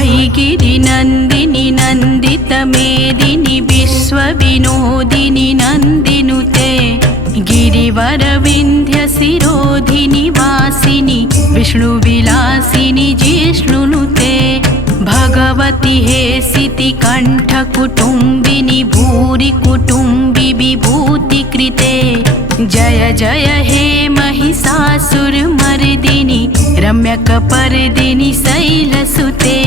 अयि गिरिनन्दिनि नन्दितमेदिनि विश्वविनोदिनि नन्दिनुते गिरिवरविन्ध्यशिरोधिनि वासिनि विष्णुविलासिनि जिष्णुनुते भगवति हे सितिकण्ठकुटुम्बिनि भूरि कुटुम्बि विभूतिकृते जय जय हे महिषासुरमर्दिनि रम्यकपर्दिनि शैलसुते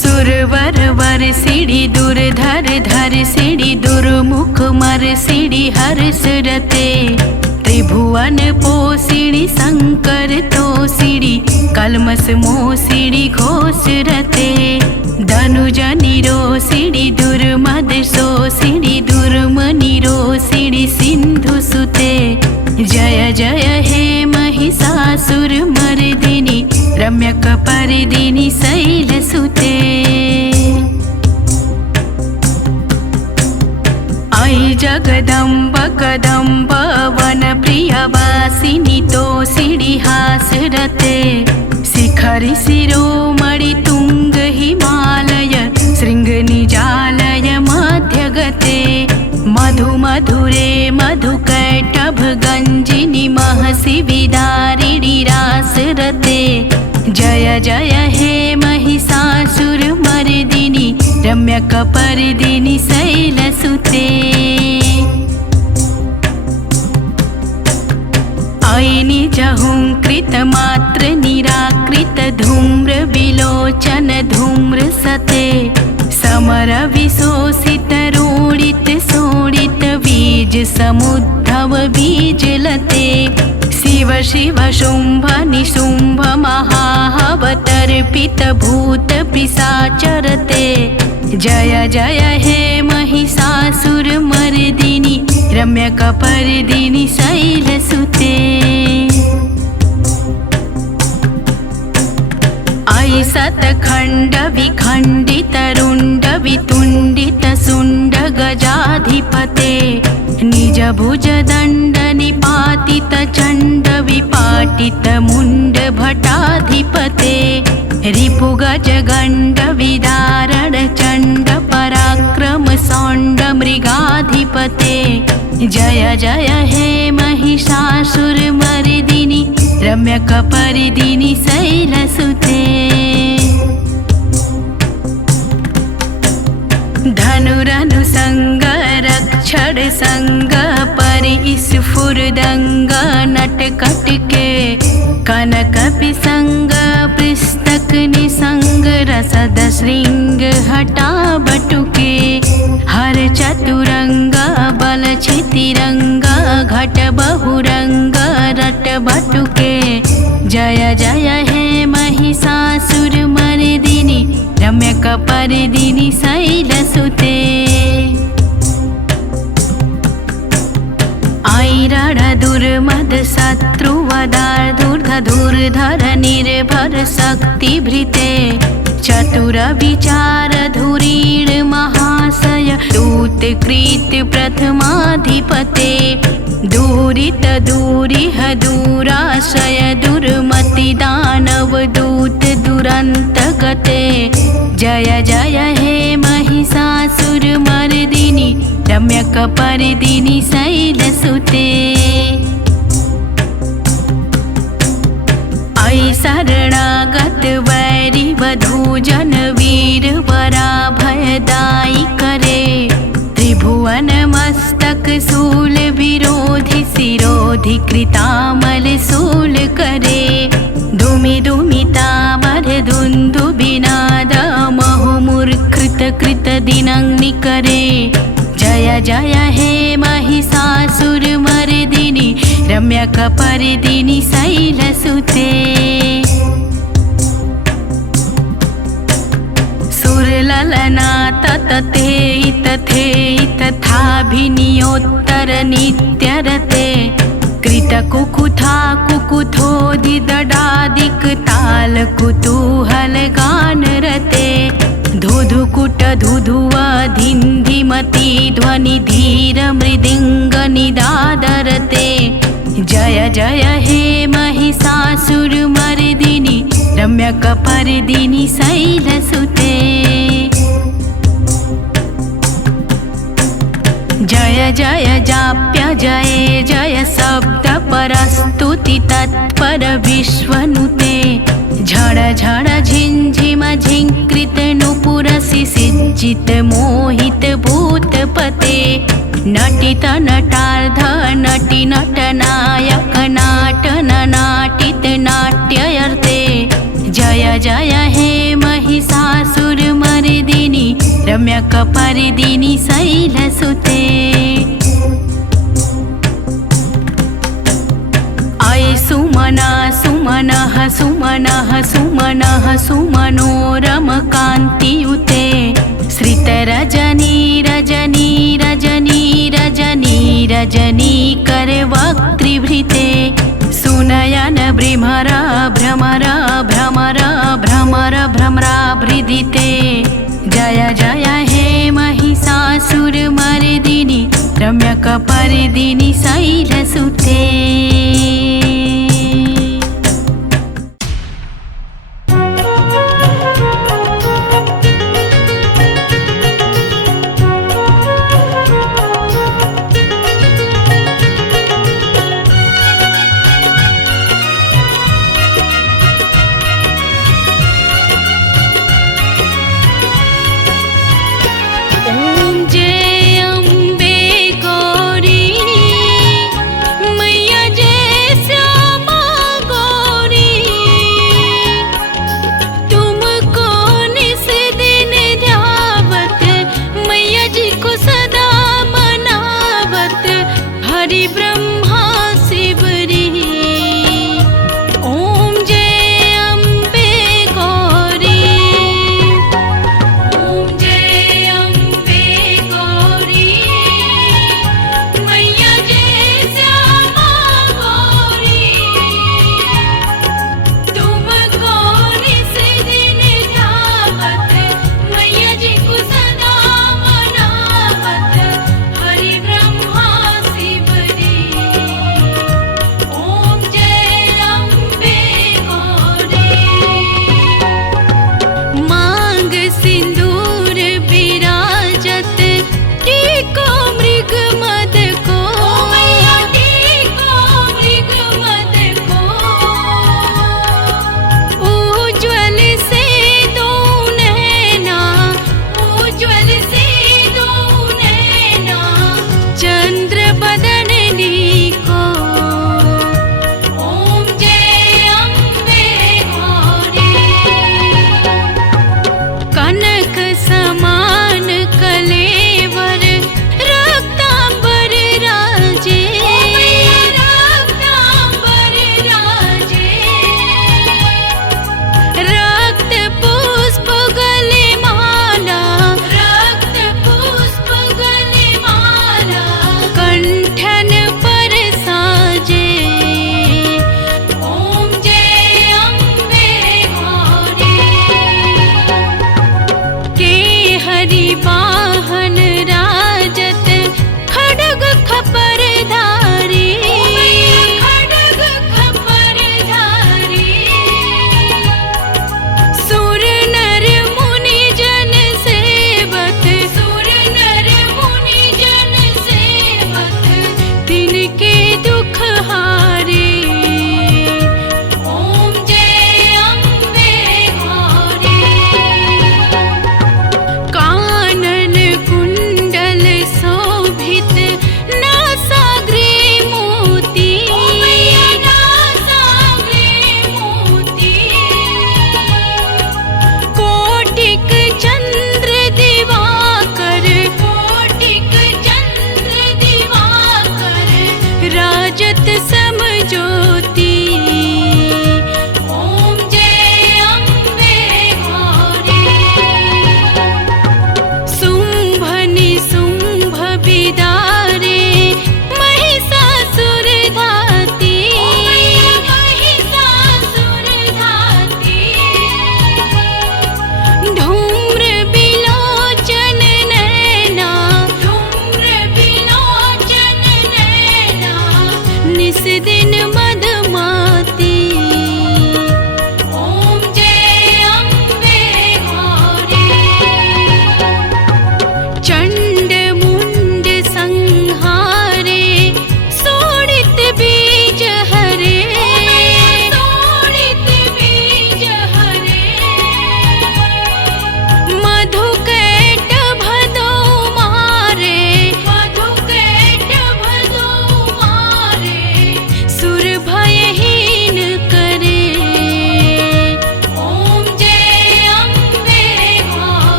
सुरवर वर्षिणि दुर्धर धर्षिणि दुर्मुख मर्षिणि हर्षरते त्रिभुवन पोषिणि शंकर तोषिणि कल्मष मोषिणि घोषरते धनुजनि रोषिणि दुर्मद शोषिणि दुर्मनि रोषिणि सिन्धुसुते जय जय हे महिषासुरमर्दिनि रम्यकपर्दिनि शैलसुते अयि जगदम्ब कदम्ब वनप्रियवासिनि तोषिणि हासरते शिखरि शिरोमणि तुंग हिमालय शृङ्गनिजालय मध्यगते मधु मधुरे मधुकैटभ गञ्जिनि महसि विदारिणि रासरते जय जय हे महिषासुरमर्दिनि रम्यकपर्दिनि शैलसुते अयि निजहुङ्कृतमात्र निराकृत धूम्र विलोचन धूम्रसते समर विशोषित रोडित शोणित बीज समुद्धव बीजलते शिव शिव शुम्भ निशुम्भ महाहवतर्पित भूत पिशाचरते जय जय हे महिषासुरमर्दिनि रम्यकपर्दिनि शैलसुते अयि शतखण्ड विखण्डित रुण्ड वितुण्डित शुण्ड गजाधिपते निज भुज दण्ड निपातित चण्ड विपाटित मुण्ड भटाधिपते रिपु गज गण्ड विदारण चण्ड पराक्रम सौण्ड मृगाधिपते जय जय हे महिषासुरमर्दिनि रम्यकपर्दिनि शैलसुते धनुरनुसंग रक्षण संग परिस्फुरदंग नटकटके कनक पिसंग पुस्तक निसंग रसद श्रृंग हटा बटुके हर चतुरंग बल छितिरंग घट बहुरंग रट बटुके जय जय हे महिषासुरमर्दिनि रम्यकपर्दिनि शैलसुते अयि रणदुर्मद शत्रुवदार्धूर्धर निर्भर शक्तिभृते चतुर विचार धुरीण महाशय दूतकृत प्रथमाधिपते दूरित दूरिह दूराशय दुर्मति दानव दूत दुरंत गते जय जय हे महिषासुरमर्दिनि रम्यकपर्दिनि शैलसुते अयि शरणागत वैरि वधूजन वीर वराभयदायि करे त्रिभुवन मस्तक शूल विरोधि शिरोधि कृतामल शूल करे धूमि धूमितामर दुन्दुभिनाद महुमुर्कृत कृत दिनंनि करे जय जय हे महिषासुरमर्दिनि रम्यकपर्दिनि शैलसुते सुरललना ततते तथे तथाभिनियोत्तर नित्यरते कृतकुकुथा कुकुथोदिदडादिक ताल कुतूहल गान रते धुधुकुट धुधुवा धिन्धिमति ध्वनि धीर मृदिंग निदादरते जय जय हे महिषासुरमर्दिनि रम्यकपर्दिनि शैलसुते। जय जय जाप्य जय जय शब्द परस्तुति तत्पर विश्वनुते। झड़ झड़ झिंझिम झिंकृत नुपुरसि सिज्जित मोहित भूतपते। नटित नटार्ध नटि नटनायक नाटन नाटित नाट्यर्थे। जय जय हे महिषासुरमर्दिनि रम्यकपर्दिनि शैलसुते। अये सुमना सुमनः सुमनः सुमनः सुमनोरमकान्तियुते। श्रितरजनी रजनी रजनी रजनी रजनीकरवक्त्रिभृते। सुनयन भ्रमर भ्रमर भ्रमर भ्रमर भ्रमराभृदिते। जय जय हे महिषासुरमर्दिनि रम्यकपर्दिनि शैलसुते। मैया जय श्याम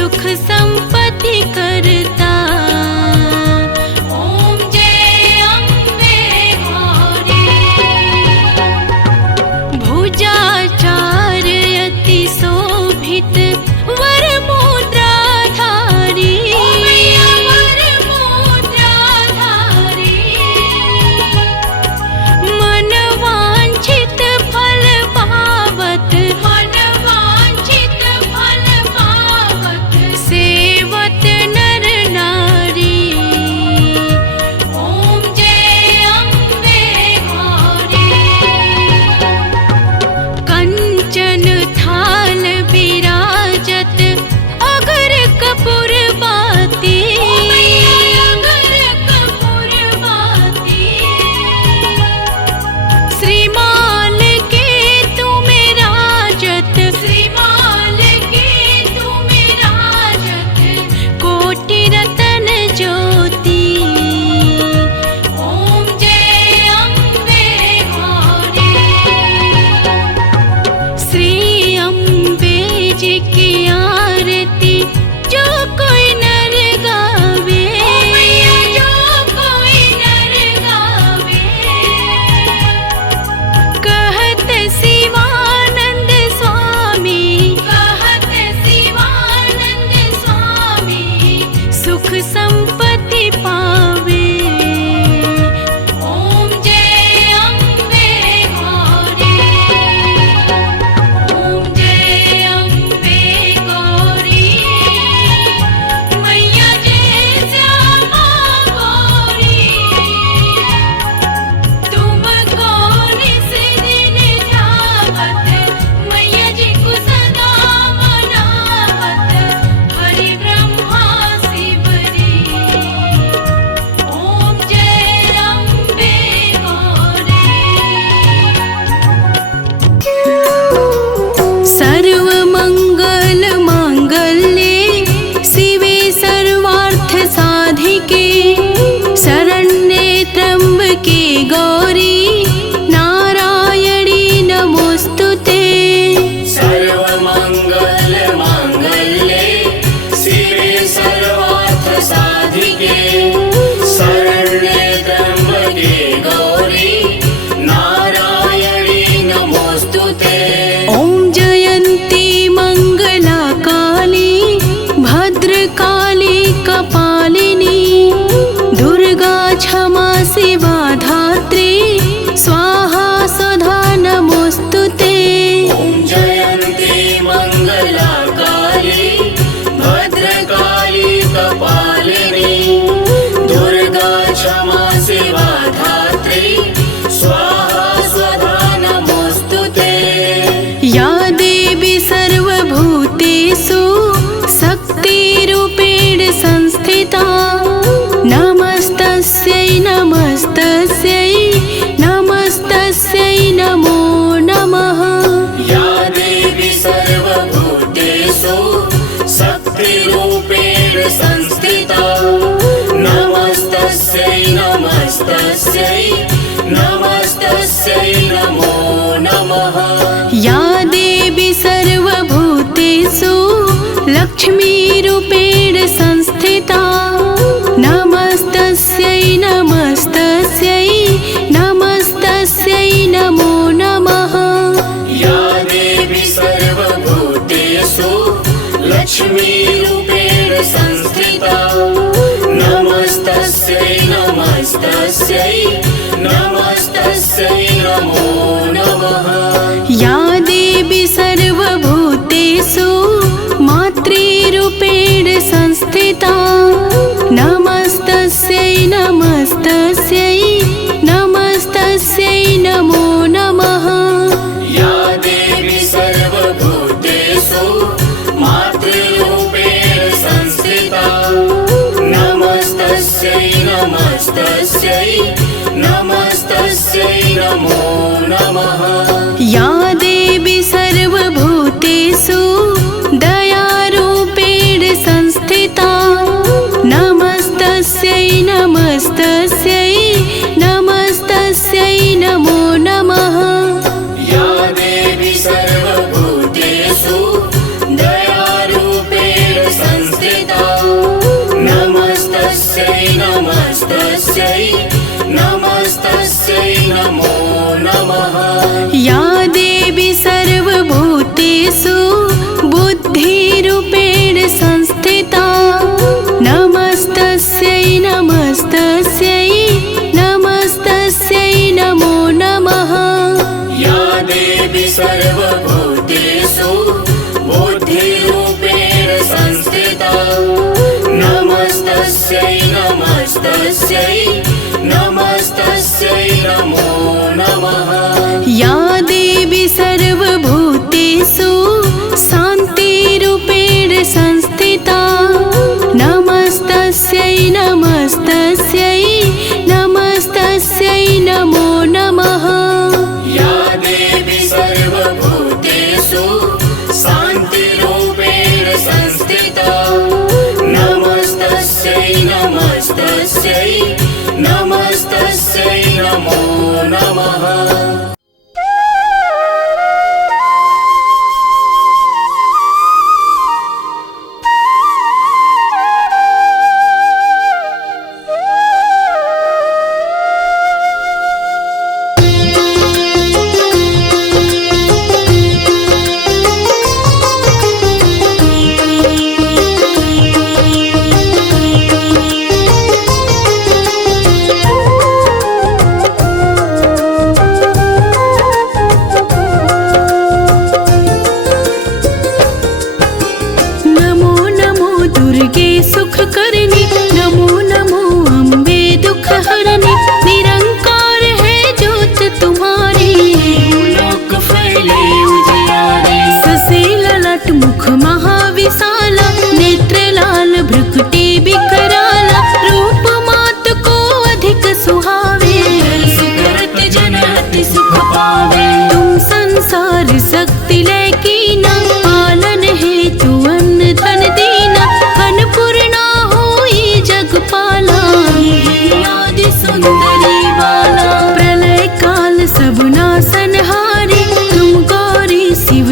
सुख संपत्ति करता। ओम जय अम्बे गौरी। भुजाचार्य अति शोभित वर मुद्राधारी। वर मुद्राधारी। मन वांछित फल पावत। मन वांछित फल पावत। सेवत नर नारी। ओम जय अम्बे गौरी। कंचन थाल विराजत अगर कपूर बाती। अगर कपूर बाती। श्रीमाल के तुम्हें राजत। श्रीमाल के तुम्हें राजत। कोटि रतन ज्योति। ओम जय अम्बे गौरी। श्री अम्बे जी की आरती जो कोई नर गावे। जो कोई नर गावे। कहत शिवानंद स्वामी। कहत शिवानंद स्वामी। सुख संपत्ति पावे। ओम जय अम्बे गौरी। ओम जय अम्बे गौरी। मैया जय श्यामा गौरी। तुमको निस दिन ध्यावत। मैया जी को सदा मनावत। हरि ब्रह्मा शिवरी। ओम जय अम्बे गौरी। सर्व मंगल मांगल्ये शिवे सर्वार्थ साधिके। शरण्ये त्र्यंबके गौरी नारायणी नमोस्तुते। सर्वमंगल मांगल्ये शिवे सर्वार्थ साधिके। शरण्ये त्र्यंबके गौरी नारायणी नमोस्तुते। ओम जयंती मंगला काली भद्रकाली कपालिनी। दुर्गा क्षमा शिवा धात्री स्वाहा स्वधा नमोस्तुते। ओम जयंती मंगला काली भद्रकाली कपालिनी। दुर्गा क्षमा शिवा धात्री स्वाहा स्वधा नमोस्तुते। या देवी सर्वभूतेषु शक्तिरूपेण संस्थिता। नमस्तस्यै नमस्तस्यै नमस्तस्यै नमो नमः। या देवी सर्वभूतेषु शक्तिरूपेण संस्थिता। नमस्तस्यै नमस्तस्यै नमस्तस्यै नमो नमः। या देवी सर्वभूतेषु लक्ष्मीरूपेण संस्थिता। नमस्तस्यै नमस्तस्यै नमस्तस्यै नमो नमः। या देवी सर्वभूतेषु लक्ष्मीरूपेण संस्थिता। नमस्तस्यै नमस्तस्यै नमस्तस्यै नमो नमः। या देवी सर्वभूतेषु मातृरूपेण संस्थिता। नमस्तस्यै नमस्तस्यै नमस्तस्यै नमो नमः। या देवी सर्वभूतेषु मातृरूपेण संस्थिता। नमस्तस्यै नमस्तस्यै नमस्तस्यै नमो नमः। या देवी सर्वभूतेषु दयारूपेण संस्थिता। नमस्तस्यै नमस्तस्यै नमस्तस्यै नमो नमः। या देवी सर्वभूतेषु दयारूपेण नमस्तस्यै नमस्तस्यै नमो नमः। या देवी सर्वभूतेषु बुद्धिरूपेण संस्थिता नमस्तस्यै नमस्तस्यै नमस्तस्यै नमो नमः। या देवी सर्वभूतेषु बुद्धिरूपेण संस्थिता नमस्तस्यै नमस्तस्यै नमस्तस्यै नमो नमः। या देवी सर्वभूतेषु शान्तिरूपेण संस्थिता नमस्तस्यै नमस्तस्यै नमस्तस्यै नमो नमः। या देवी सर्वभूतेषु शान्तिरूपेण संस्थिता नमस्तस्यै नमस्तस्यै नमस्तस्यै नमो नमः।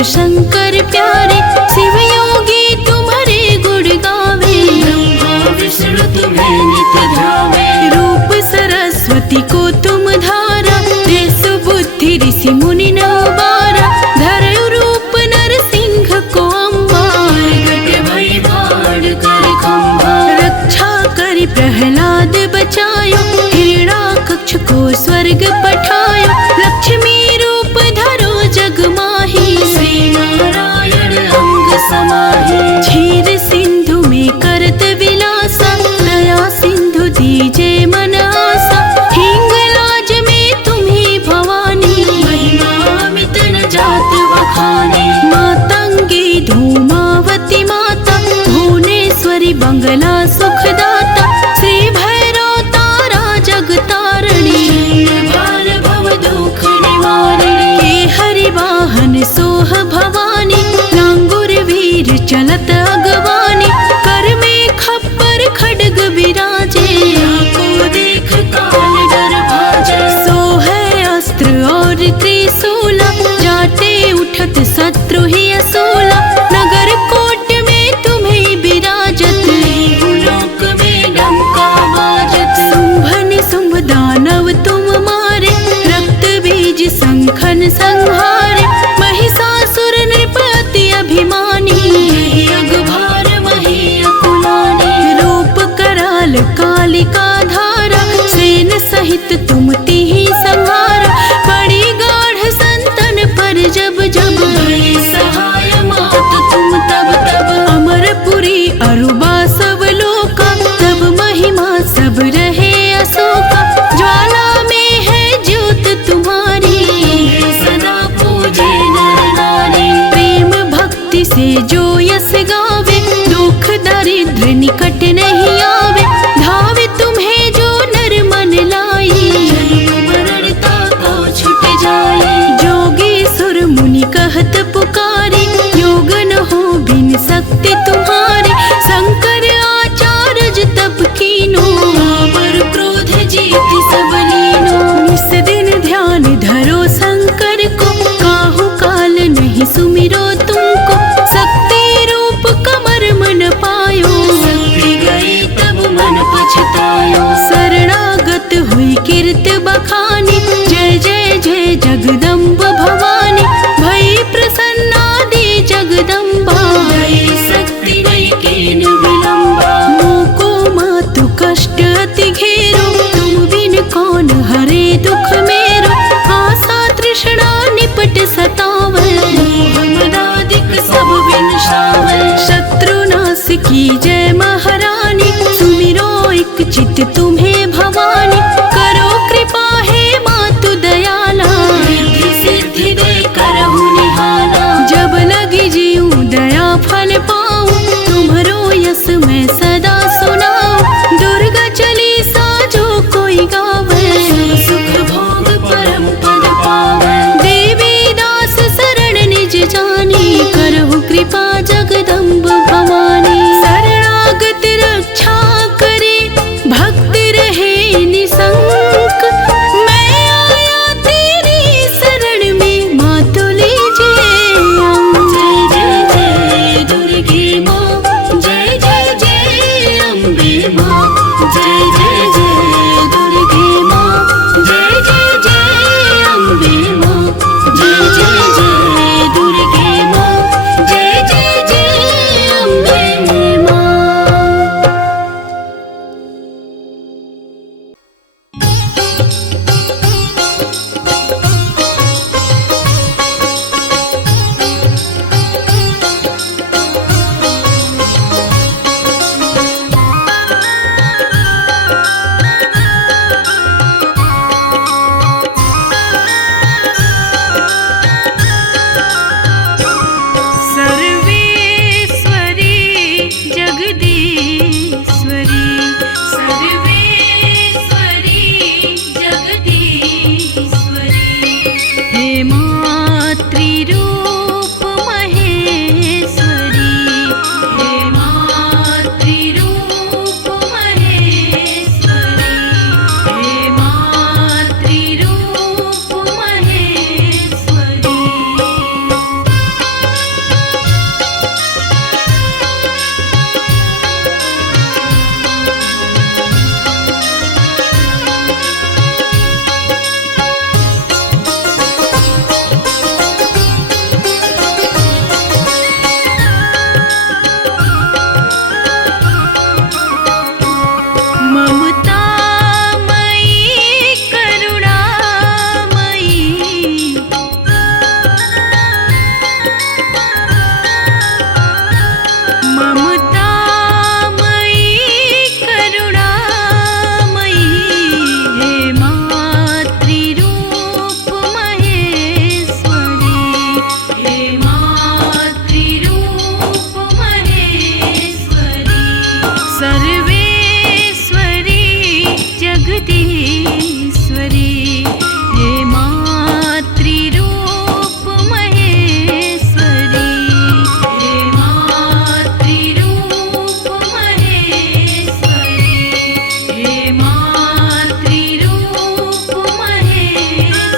शंकर प्यारे शिव योगी तुम्हारे गुण गावे ब्रह्मा विष्णु तुम्हें नित ध्यावे। रूप सरस्वती को तुम धारा दे सुबुद्धि ऋषि मुनि न उबारा धरो रूप नरसिंह को अम्बार घट भई बाण कर खंभा रक्षा करी प्रहलाद बचायो हिरण्याकक्ष को स्वर्ग पठायो लक्ष्मी रूप धरो जग माही नारायण अंग समाहि। क्षीर सिंधु में करत विलासा दया सिंधु दीजे मन आसा हिंगलाज में तुम्ही भवानी महिमा अमित न जात बखानी। मातंगी धूमावती माता भुवनेश्वरी बंगला सुखदाता श्री भैरव तारा जगतारणी भार भव दुख निवारिणी। के हरि वाहन सोह भवानी लांगुर वीर चलत अगवानी कर में खप्पर खड्ग विराजे को देख काल डर भाजे। सोह अस्त्र और त्रिशूला जाटे उठत शत्रु ही असूला नगर कोट में तुम्हें विराजत लोक में डंका बाजत। शुंभन शुंभ दानव तुम मारे रक्त बीज संखन संहारे महिषासुर नृपति अभिमानी अगभार मही अकुलानी। रूप कराल कालिका धारा सेन सहित तुम तिहि संहारा पड़ी गाढ़ संतन पर जब जब सहाय मात तुम तब तब। अमरपुरी अरुबा सब लोका तब महिमा सब रहे अशोका ज्वाला में है ज्योत तुम्हारी सदा पूजे नर नारी। प्रेम भक्ति से जो यस गावे दुख दरिद्र निकट नहीं आवे धावे तुम्हें जो नर मन लाई मरणता को छुट जाए। जोगी सुर मुनि कहत पुकारी योग न हो बिन शक्ति तुम्हारे शंकर आचार्य तप कीनो पर क्रोध जीत सब लीनो। निस दिन ध्यान धरो शंकर को काहू काल नहीं सुमिरो तुमको शक्ति रूप कमर मन पायो शक्ति महारानी, सुमिरो एक चित तुम्हें भवानी। करो कृपा हे मातु दयाला, रिद्धि सिद्धि दे करहु निहाला। जब लगी जीऊँ दया फल पाऊँ, तुम्हारो यश मैं सदा सुनाऊँ। दुर्गा चालीसा जो कोई गावे, सुख भोग परम पद पावे। देवी दास शरण निज जानी, करहु कृपा जगदम्ब भवानी। शरणागत रक्षा करे, भक्त रहे निसंक। मैं आया तेरी शरण में, मातु लीजिए अंग। जय जय जय दुर्गे माँ, जय जय जय अम्बे माँ। जय जय जय दुर्गे माँ, जय जय जय अम्बे माँ। जय जय जय दुर्गे माँ, जय जय जय अम्बे माँ। सर्वेश्वरी जगदीश्वरी, सर्वेश्वरी जगदीश्वरी, हे मातृरूप महेश्वरी। हे मातृरूप महेश्वरी, हे मातृरूप महेश्वरी। ममतामयी करुणामयी, ममतामयी करुणामयी, हे मातृरूप महेश्वरी। हे मातृरूप महेश्वरी, सर्वेश्वरी जगदीश्वरी, हे मातृरूप महेश्वरी। हे मातृरूप महेश्वरी, हे मातृरूप महेश्वरी।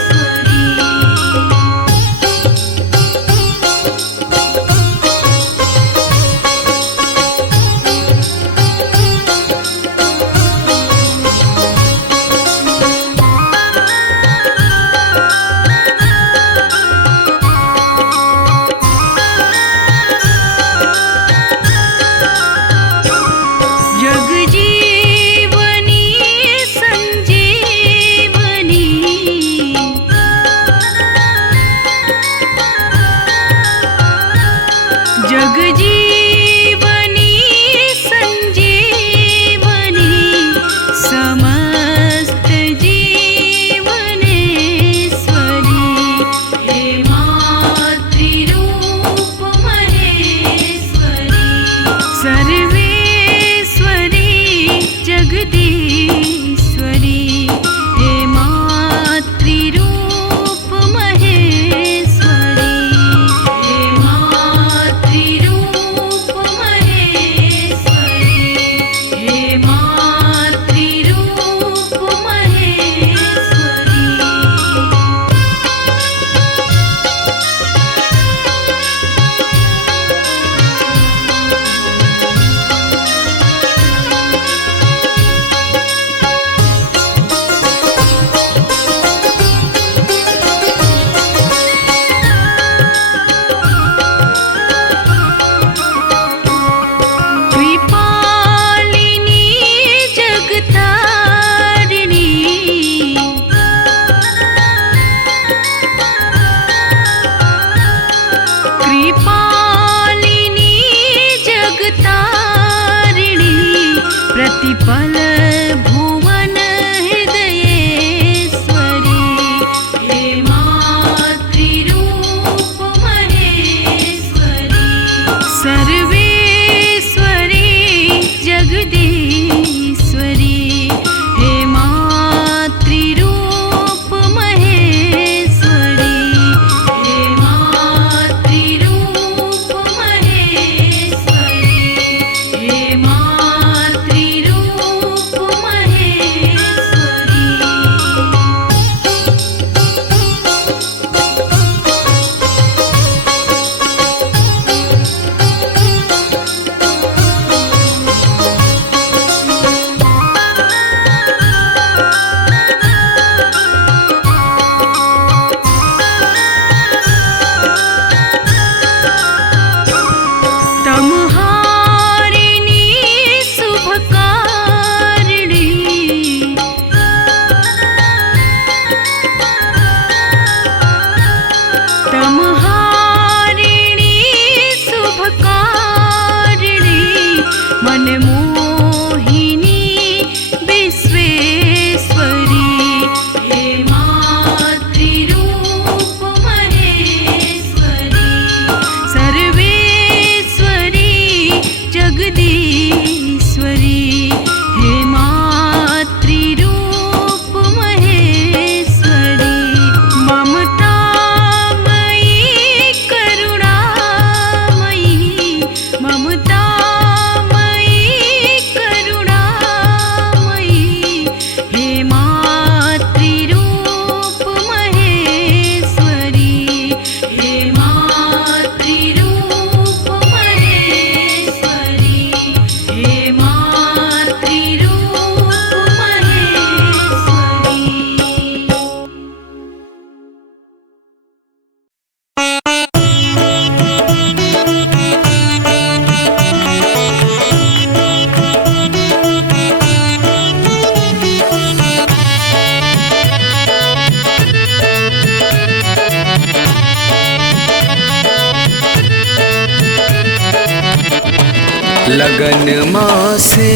लगन माँ से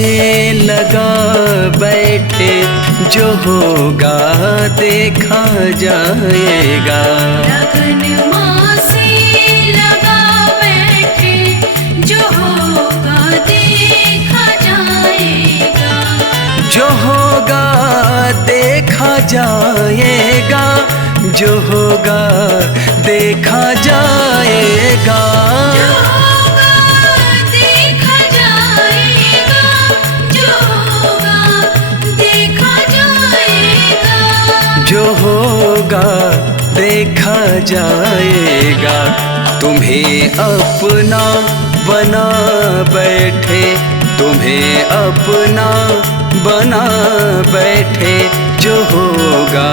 लगा बैठे, जो होगा देखा जाएगा। लगन माँ से लगा बैठे, जो होगा देखा जाएगा। जो होगा देखा जाएगा, जो होगा देखा जाएगा। जो होगा देखा जाएगा, जो होगा देखा जाएगा। जो होगा देखा जाएगा। तुम्हें अपना बना बैठे, तुम्हें अपना बना बैठे, जो होगा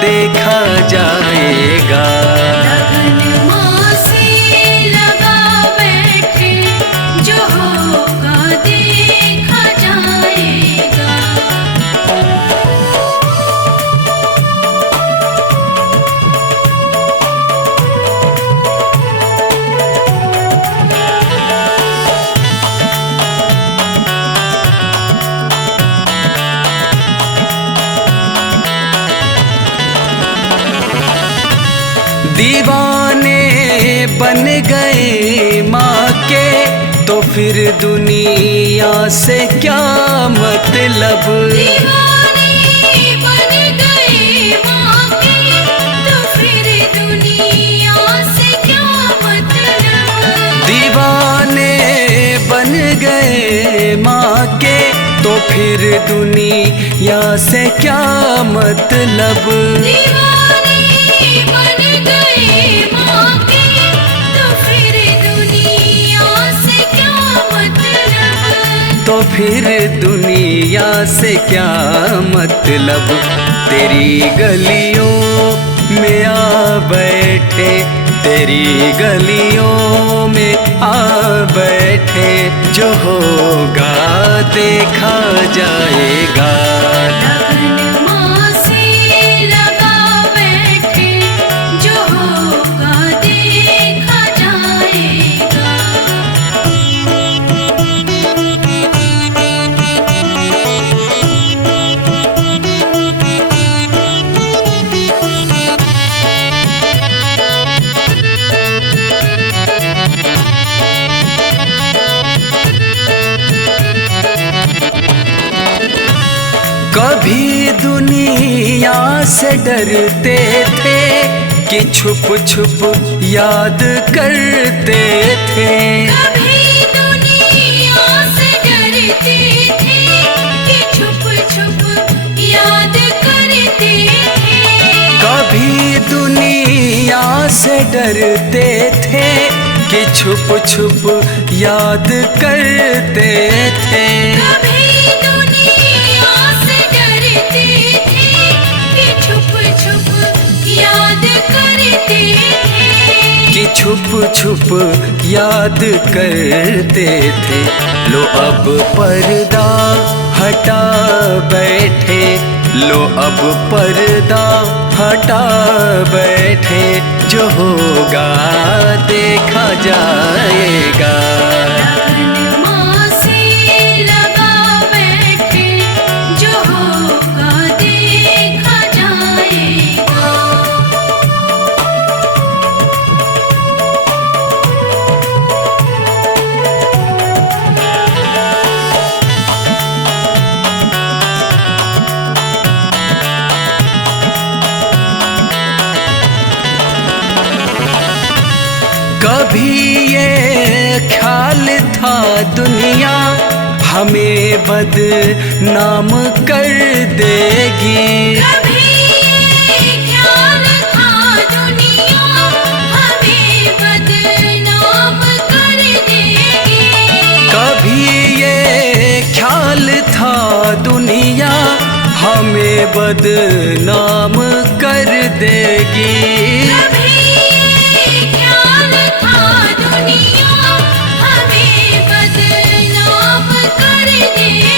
देखा जाएगा। लगन माँ से लगा बैठे, जो होगा देखा जाएगा। दीवाने बन गए माँ के, तो फिर दुनिया से क्या मतलब। दीवाने बन गए माँ के, तो फिर दुनिया से क्या मतलब। दीवाने बन गए माँ के, तो फिर दुनिया से क्या मतलब। दीवाने बन गए माँ के, तो फिर दुनिया से क्या मतलब। तो फिर दुनिया से क्या मतलब। तेरी गलियों में आ बैठे, तेरी गलियों में आ बैठे, जो होगा देखा जाएगा। लगन माँ से लगा बैठे, जो होगा देखा जाएगा। कभी दुनिया से डरते थे, कि छुप छुप याद करते थे। कभी दुनिया से डरते थे, कि छुप छुप याद करते थे। कभी दुनिया से डरते थे, कि छुप छुप याद करते थे। कभी दुनिया से डरते थे, कि छुप छुप याद करते थे। कि छुप छुप याद करते थे। लो अब पर्दा हटा बैठे, लो अब पर्दा हटा बैठे, जो होगा देखा जाएगा। लगन माँ से लगा बैठे, जो होगा देखा जाएगा। कभी ये ख्याल था दुनिया हमें बदनाम कर देगी। कभी ये ख्याल था दुनिया हमें बदनाम कर देगी। कभी ये ख्याल था दुनिया हमें बदनाम कर देगी। कभी ये ख्याल था दुनिया हमें बदनाम कर देगी।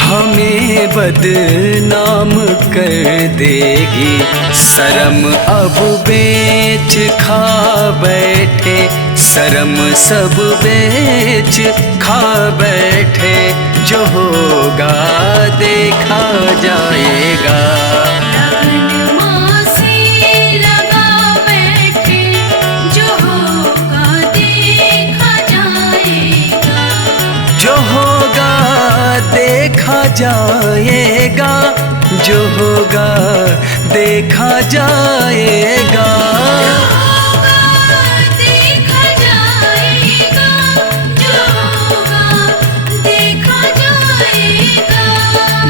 हमें बदनाम कर देगी। शर्म अब बेच खा बैठे, शर्म सब बेच खा बैठे, जो होगा देखा जाएगा। लगन मासी लगा बैठे, जो होगा देखा जाएगा। जो होगा देखा जाएगा, जो होगा देखा जाएगा।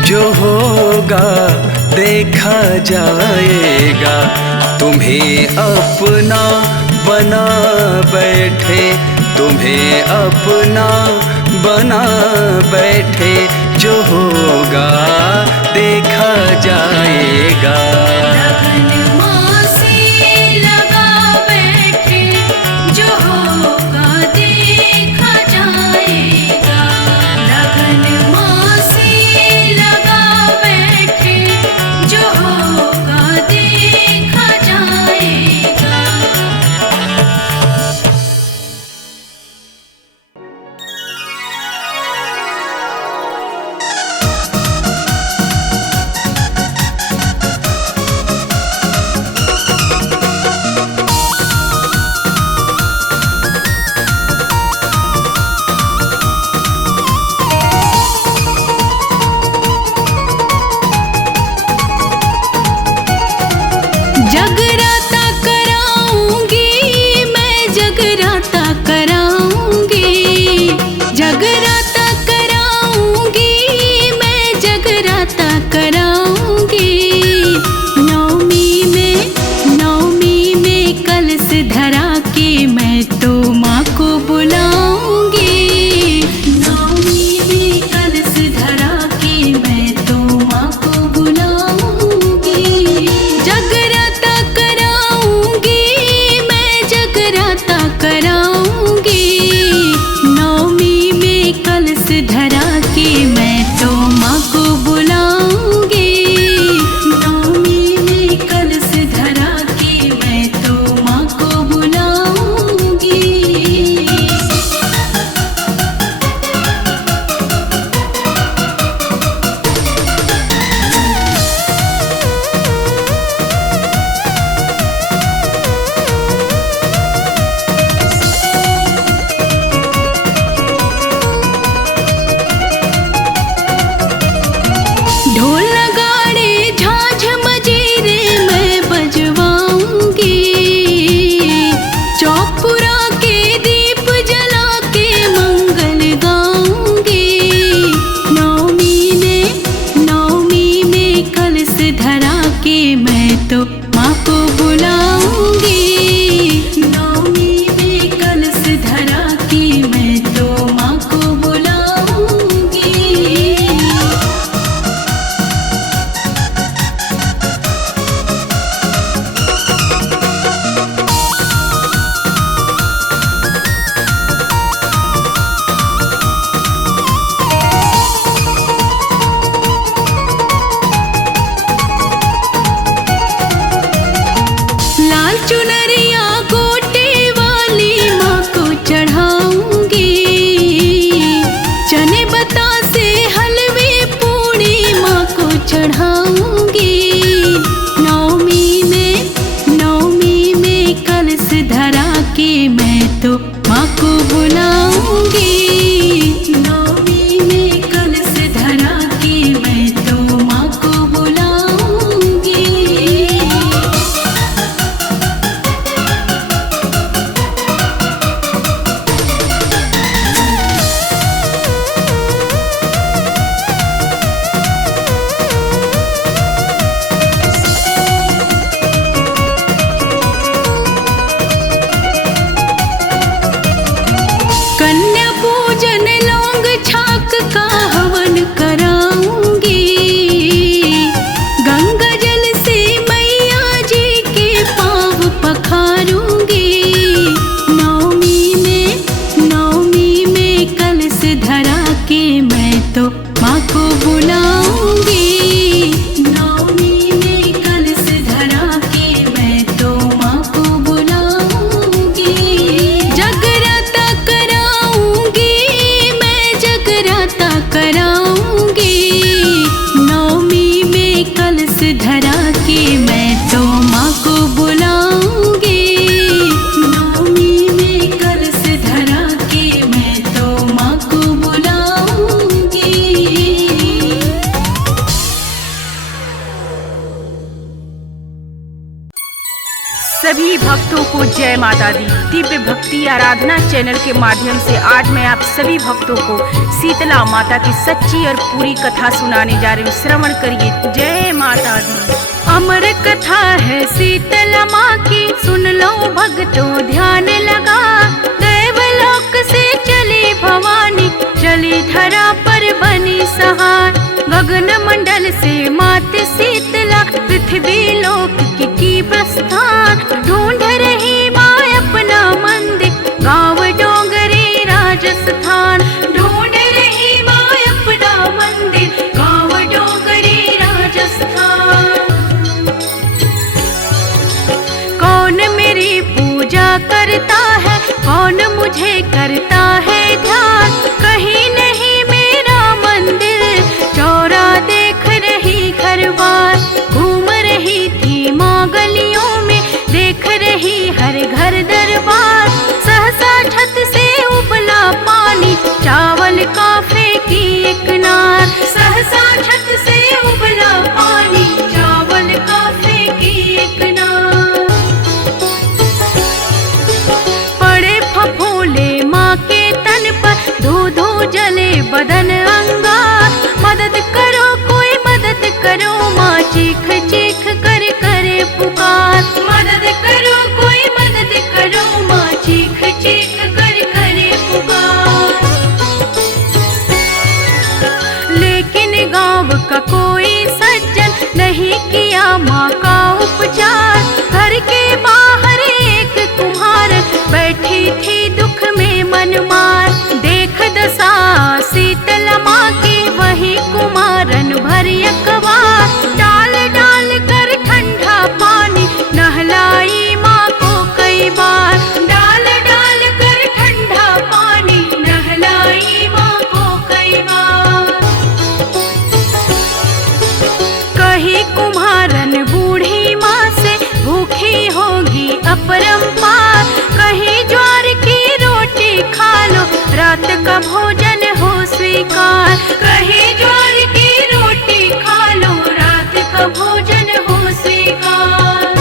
जो होगा देखा जाएगा। तुम्हें अपना बना बैठे, तुम्हें अपना बना बैठे, जो होगा देखा जाएगा। लगन मासी लगा बैठे, जो होगा देखा जाएगा। लगन मासी लगा बैठे, जो होगा देखा जाएगा। जगराता कराऊंगी मैं, जगराता कराऊंगी। जगराता कराऊंगी मैं, जगराता कराऊंगी। नवमी में कलश धरा के मैं तो माँ को बुलाऊंगी। नवमी में कलश धरा के मैं तो माँ को बुलाऊंगी। जगराता कराऊंगी मैं, जगराता कराऊंगी। नवमी में कलश धरा के मैं तो माँ को बुलाऊंगी। नवमी में कलश धरा के मैं तो माँ को बुलाऊंगी। ढोल नगाड़े झांझ मजीरे मैं बजवाऊंगी। चौपुरा के दीप जला के मंगल गाऊंगी। नवमी में कलश धरा के मैं तो माँ को बुलाऊंगी। नवमी में कलश धरा के मैं तो माँ को बुलाऊंगी। लाल चुनरिया गोटे वाली माँ को चढ़ाऊंगी। चने बतासे हलवे पूड़ी माँ को चढ़ाऊंगी। नवमी में कलश धरा के मैं तो माँ को बुलाऊंगी। नवमी में कलश धरा के मैं तो माँ को बुलाऊंगी। कन्या पूजन लौंग छाक का हवन कराऊंगी। गंगा जल से मैया जी के पाँव पखारूंगी। नवमी में कलश धरा के मैं तो माँ को बुलाऊंगी। नवमी में कलश धरा के मैं तो माँ को बुलाऊंगी। जगराता सभी भक्तों को जय माता दी। दिव्य भक्ति आराधना चैनल के माध्यम से आज मैं आप सभी भक्तों को शीतला माता की सच्ची और पूरी कथा सुनाने जा रही हूँ। श्रवण करिए। जय माता दी। अमर कथा है शीतला माँ की, सुन लो भक्तों ध्यान लगा। देवलोक से चली भवानी, चली धरा पर बनी सहाय। गगन मंडल से मात शीतला, पृथ्वी लोक की प्रस्थान। ढूंढ रही माँ अपना मंदिर, गाँव डोंगरी राजस्थान। ढूंढ रही माँ अपना मंदिर, गाँव डोंगरी राजस्थान। कौन मेरी पूजा करता है, कौन मुझे करता है ध्यान। कहीं नहीं मेरा मंदिर, चौरा देख रही घर बार। घूम रही थी माँ गलियों में, देख रही हर घर दरबार। सहसा छत से उबला पानी, चावल का फेंकी एक नार। सहसा छत से उबला पानी, चावल का फेंकी एक नार। पड़े फफोले माँ के तन पर, धो धो जले बदन अंगार। मदद करो कोई मदद करो माँ, चीख चीख कर करे पुकार। मदद करो कोई मदद करो माँ, चीख चीख कर करे पुकार। लेकिन गांव का कोई सज्जन नहीं किया माँ का उपचार। घर के बाहर एक कुम्हार बैठी थी दुख में मन मार। देख दशा शीतला माँ की, वही कुमारन भरी अखबार। डाल डाल कर ठंडा पानी, नहलाई माँ को कई बार। डाल डाल कर ठंडा पानी, नहलाई माँ को कई बार। कही कुम्हारन बूढ़ी माँ से, भूखी होगी अपरंपार। कहीं ज्वार की रोटी खा लो, रात का भोजन हो स्वीकार। कहीं ज्वार की रोटी खा लो, रात का भोजन हो स्वीकार।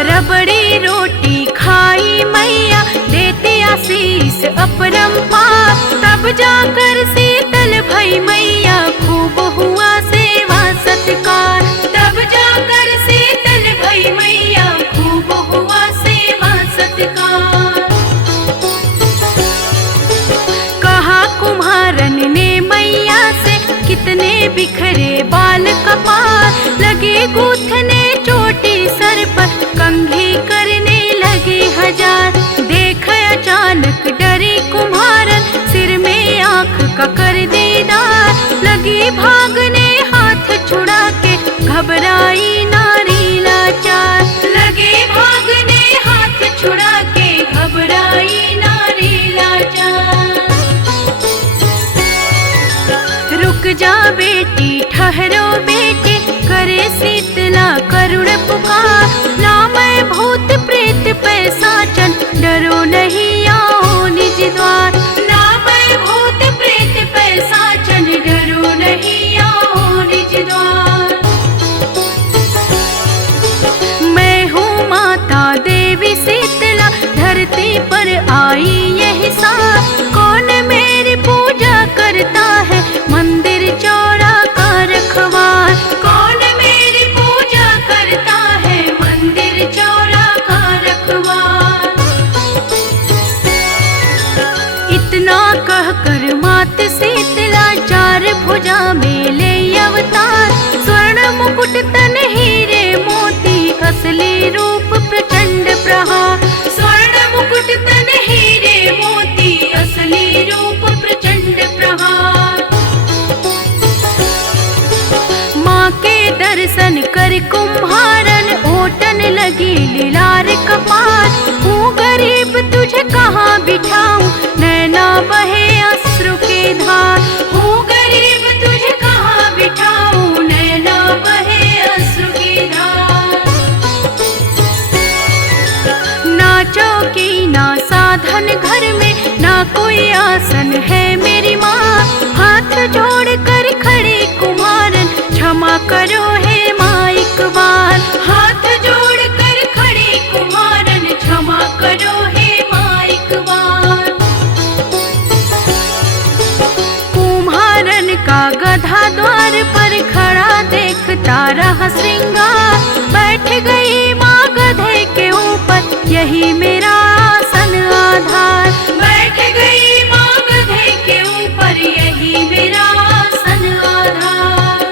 रबड़ी रोटी खाई मैया, देती आशीष अपरंपार। तब जाकर शीतल भई मैया, खूब हुआ सेवा सत्कार। तब जाकर शीतल भई मैया, खूब हुआ सेवा सत्कार। कहा कुम्हारन ने मैया से, कितने बिखरे बाल कपार। लगे गूथने चोटी सर पर, कंघी करने लगे हजार। देख अचानक डरी कुम्हारन, सिर में आँख का कर दीदार। लगी भागने हाथ छुड़ा के, घबराई नारी लाचार। लगे भागने हाथ छुड़ा के, घबराई नारी लाचार। रुक जा बेटी ठहरो बेटी, करे शीतला करुण पुकार। ना मैं भूत प्रेत पैसाचन, डरो नहीं आओ निज द्वार। ना मैं भूत प्रेत पैसाचन, डरो नहीं आओ निज द्वार। मैं हूँ माता देवी शीतला, धरती पर आई यही साथ। कौन मेरी पूजा करता है, मंदिर चौरा का रखवार। कौन मेरी पूजा करता है, मंदिर चौरा का रखवार। इतना कह कर मात शीतला, चार भुजा में ले अवतार। स्वर्ण मुकुट तन हीरे मोती, असली रूप प्रचंड प्रहार। स्वर्ण मुकुट तन हीरे मोती, असली रूप प्रचंड प्रहार। माँ के दर्शन कर कुम्हारन, ओटन लगी लीलार कपार। हूँ गरीब तुझे कहाँ बिठाऊं, नैना बहे अश्रु के धार। हूँ गरीब तुझे कहाँ बिठाऊं, नैना बहे अश्रु के धार। ना चौकी ना साधन घर में, ना कोई आसन है मेरी माँ। हाथ जोड़ कर खड़ी कुम्हारन, क्षमा करो हे माँ एक बार। हाथ राधा द्वार पर खड़ा देखता रहा श्रृंगार। बैठ गई माँ गधे के ऊपर यही मेरा आसन आधार। बैठ गई माँ गधे के ऊपर यही मेरा आसन आधार।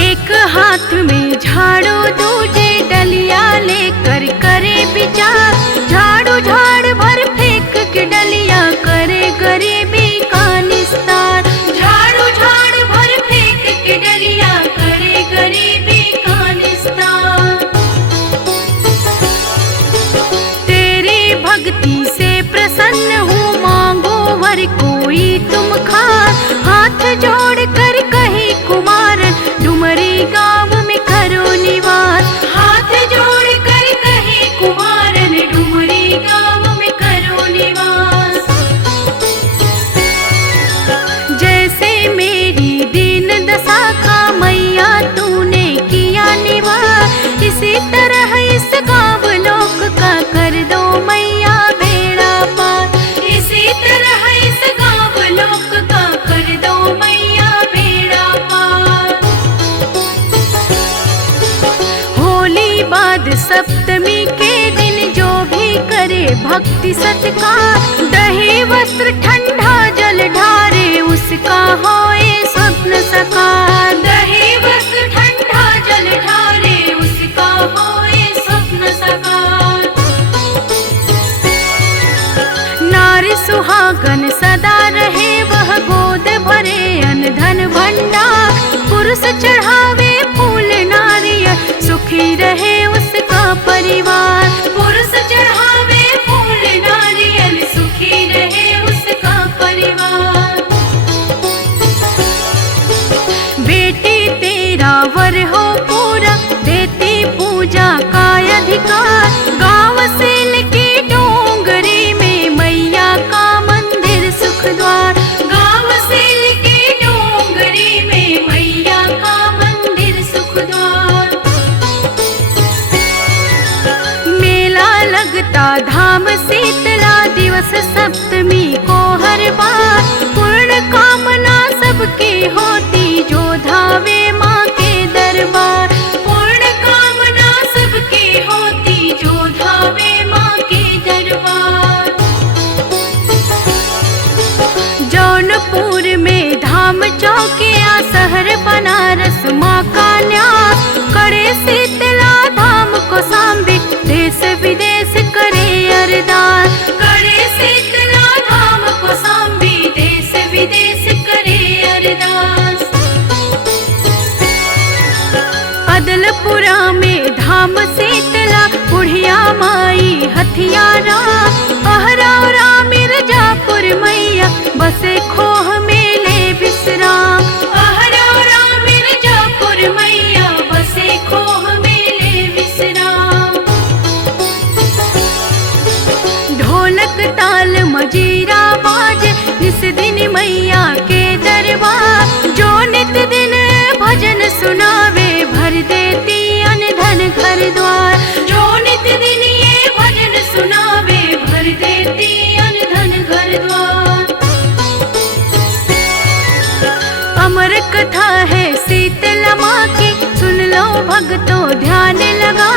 एक हाथ में झाड़ू दूजे डलिया लेकर करे विचार। झाड़ू झाड़ भर फेंक के डलिया करे गरीबी का निस्तार। झाड़ू झाड़ भर फेंक के डलिया करे गरीबी का निस्तार। तेरी भक्ति से प्रसन्न हूँ मांगो वर कोई तुम खास। हाथ जोड़ कर कही कुमारन डुमरी गाँव में करो निवास। हाथ जोड़ कर कही कुमारन डुमरी गाँव में करो निवास। जैसे मेरी दीन दशा का मैया तूने किया निवास। इसी तरह इस गाँव लोक का कर दो मैया बेड़ा पार। इसी तरह इस गाँव लोक का कर दो मैया बेड़ा पार। होली बाद सप्तमी के दिन जो भी करे भक्ति सत्कार। दही वस्त्र ठंडा जल ढारे उसका होए स्वप्न साकार। दही वस्त्र ठंडा जल ढारे उसका होए स्वप्न साकार। नारी सुहागन सदा रहे वह गोद भरे अन्न धन भंडार। पुरुष चढ़ावे फूल नारियल सुखी रहे उसका परिवार। पुरुष चढ़ावे फूल नारियल सुखी रहे उसका परिवार। बेटी तेरा वर हो पूरा देती पूजा का अधिकार। गाँव सेल की डोंगरी में मैया का मंदिर सुख द्वार। गाँव सेल की डोंगरी में मैया का मंदिर सुख द्वार। मेला लगता धाम शीतला दिवस सप्तमी को हर बार। पूर्ण कामना सबकी होती जो धावे माँ के दरबार। पूर्ण कामना सबकी होती जो धावे माँ के दरबार। जौनपुर में धाम चौकिया शहर बनारस माँ का न्यास। करे शीतला धाम को सांबे देश विदेश करे अरदास। करे शीतला धाम को सांबे देश विदेश करे अरदास। अदलपुरा में धाम शीतला बुढ़िया माई हथियारा। अहरौरा मिर्जापुर मैया बसे खोह मेले विश्राम। अहरौरा मिर्जापुर मैया बसे खोह मेले विश्राम। ढोलक ताल मजीरा बाज निस दिन मैया के दरबार। जो नित दिन भजन सुनावे भर देती अन्न धन घर द्वार। जो नित दिन ये भजन सुनावे भर देती अन्न धन घर द्वार। अमर कथा है शीतला माँ की सुन लो भक्तों ध्यान लगा।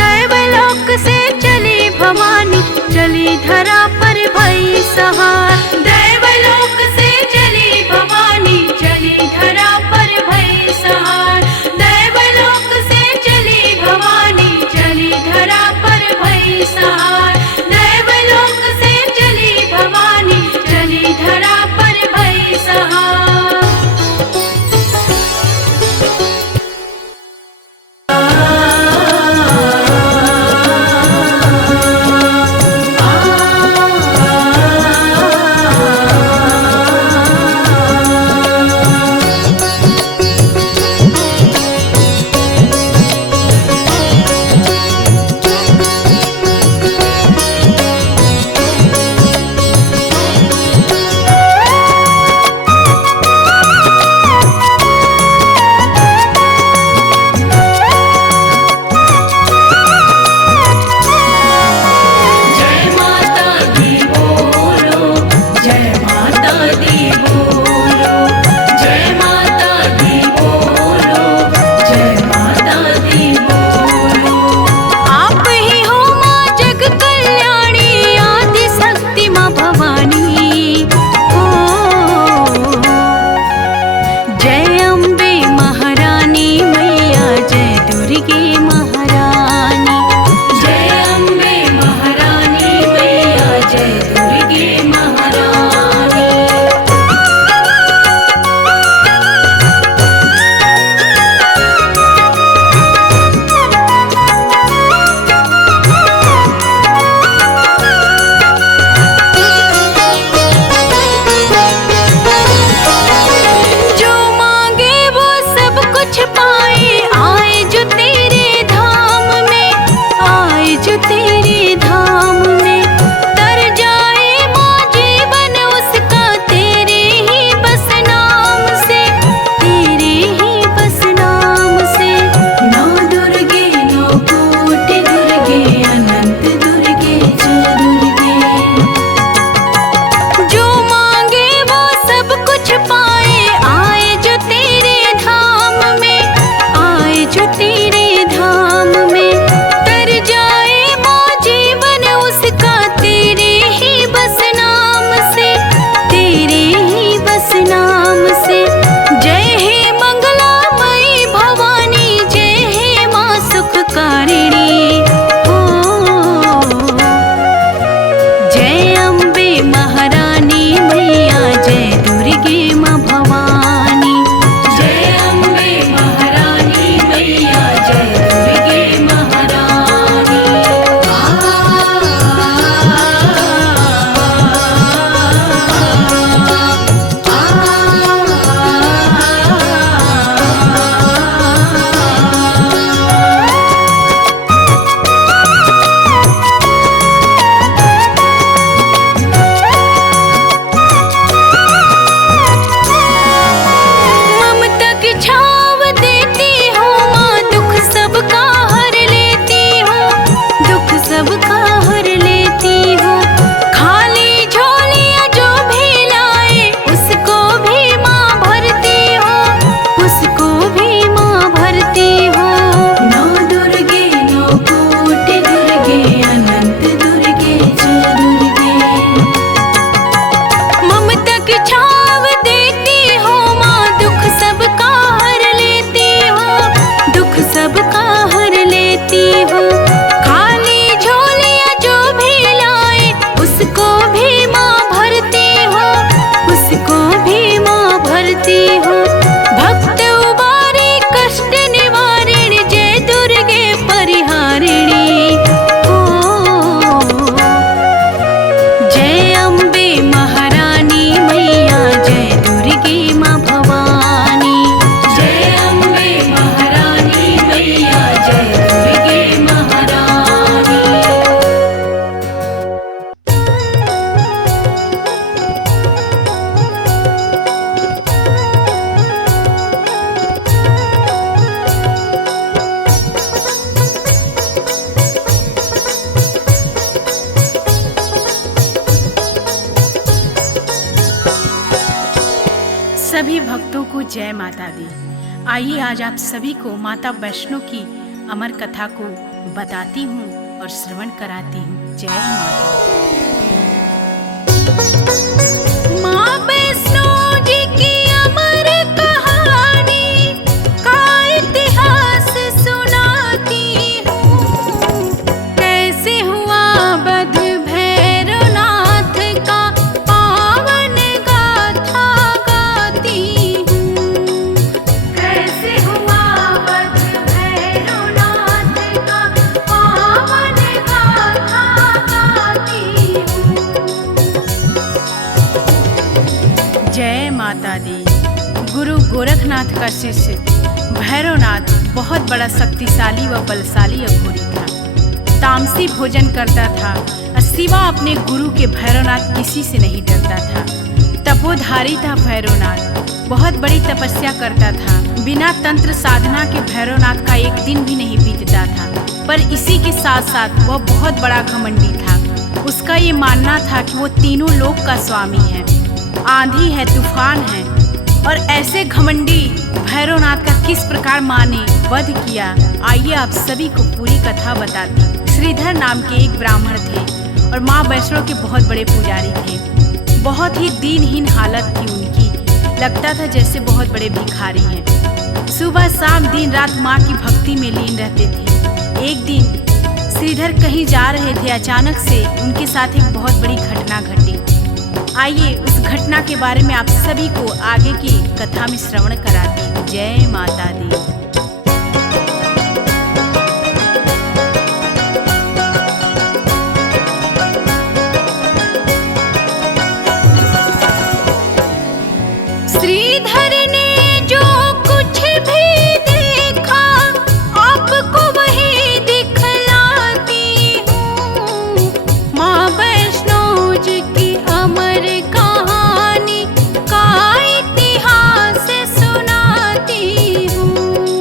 दैवलोक से चली भवानी चली धरा पर भई सहार। दैवलोक से चली भवानी चली धरा पर भई सहार। दैवलोक से चली भवानी चली धरा पर भई सहार। दैवलोक से चली भवानी चली धरा पर भई सहार। आ सभी भक्तों को जय माता दी। आइए आज आप सभी को माता वैष्णो की अमर कथा को बताती हूँ और श्रवण कराती हूँ। जय माता। माँ वैष्णो जी की अमर कहानी का इतिहास सुनाती हूँ। कैसे हुआ वध भैरवनाथ का पावन गाथा गाती हूँ। कैसे हुआ वध भैरवनाथ का पावन गाथा गाती हूँ। जय माता दी। गुरु गोरखनाथ का शिष्य भैरवनाथ बहुत बड़ा शक्तिशाली व बलशाली अघोरी था। तामसी भोजन करता था और सिवा अपने गुरु के भैरवनाथ किसी से नहीं डरता था। तपोधारी था भैरवनाथ, बहुत बड़ी तपस्या करता था। बिना तंत्र साधना के भैरवनाथ का एक दिन भी नहीं बीतता था। पर इसी के साथ साथ वह बहुत बड़ा घमंडी था। उसका ये मानना था कि वो तीनों लोक का स्वामी है, आंधी है, तूफान है। और ऐसे घमंडी भैरवनाथ का किस प्रकार माँ ने वध किया, आइए आप सभी को पूरी कथा बताती हूँ। श्रीधर नाम के एक ब्राह्मण थे और माँ वैष्णो के बहुत बड़े पुजारी थे। बहुत ही दीनहीन हालत थी उनकी, लगता था जैसे बहुत बड़े भिखारी हैं। सुबह शाम दिन रात माँ की भक्ति में लीन रहते थे। एक दिन श्रीधर कहीं जा रहे थे, अचानक से उनके साथ एक बहुत बड़ी घटना घटी। आइए उस घटना के बारे में आप सभी को आगे की कथा में श्रवण कराती हूँ। जय माता दी। श्रीधर ने जो कुछ भी देखा आपको वही दिखलाती हूँ। माँ वैष्णो जी की अमर कहानी का इतिहास सुनाती हूँ।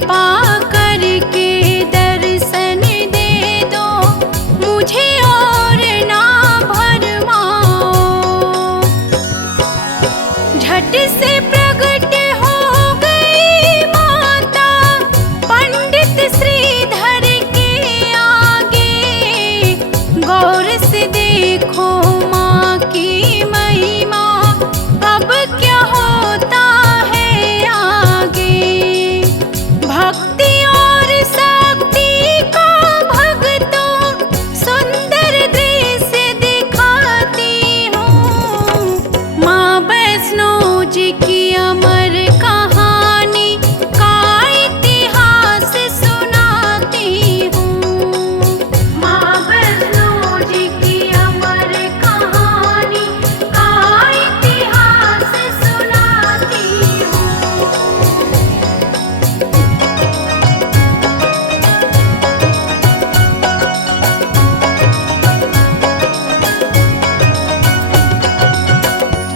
कृपा करके दर्शन दे दो मुझे और ना भरमाओ। झट से प्रकट हो गई माता पंडित श्रीधर के आगे। गौर से देखो माँ की महिमा अब क्या होता है आगे। भक्ति और शक्ति का भक्तों सुंदर दृश्य दिखाती हूँ। माँ वैष्णो जी की अमर कहानी का इतिहास सुनाती हूँ। माँ वैष्णो जी की अमर कहानी का इतिहास सुनाती हूँ।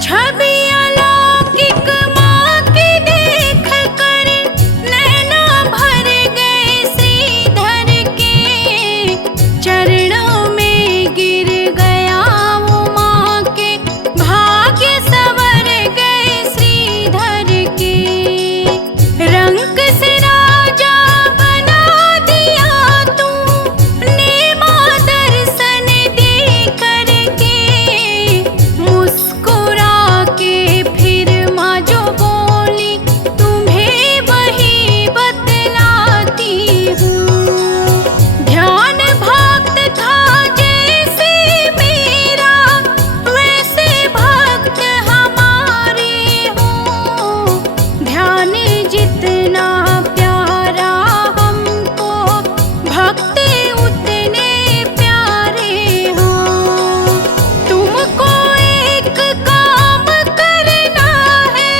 छवि अलौकिक माँ की देख कर नैना भर गए श्रीधर के। चरणों में गिर गया वो माँ के भाग्य संवर गए श्रीधर के। रंग से राजा बना दिया तूने माँ दर्शन दे करके। मुस्कुरा के फिर माँ जो बोली तुम्हें वही बतलाती हूँ। ध्यान भक्त था जैसे मेरा वैसे भक्त हमारे हो। ध्यान जितना प्यारा हमको भक्त उतने प्यारे हो। तुमको एक काम करना है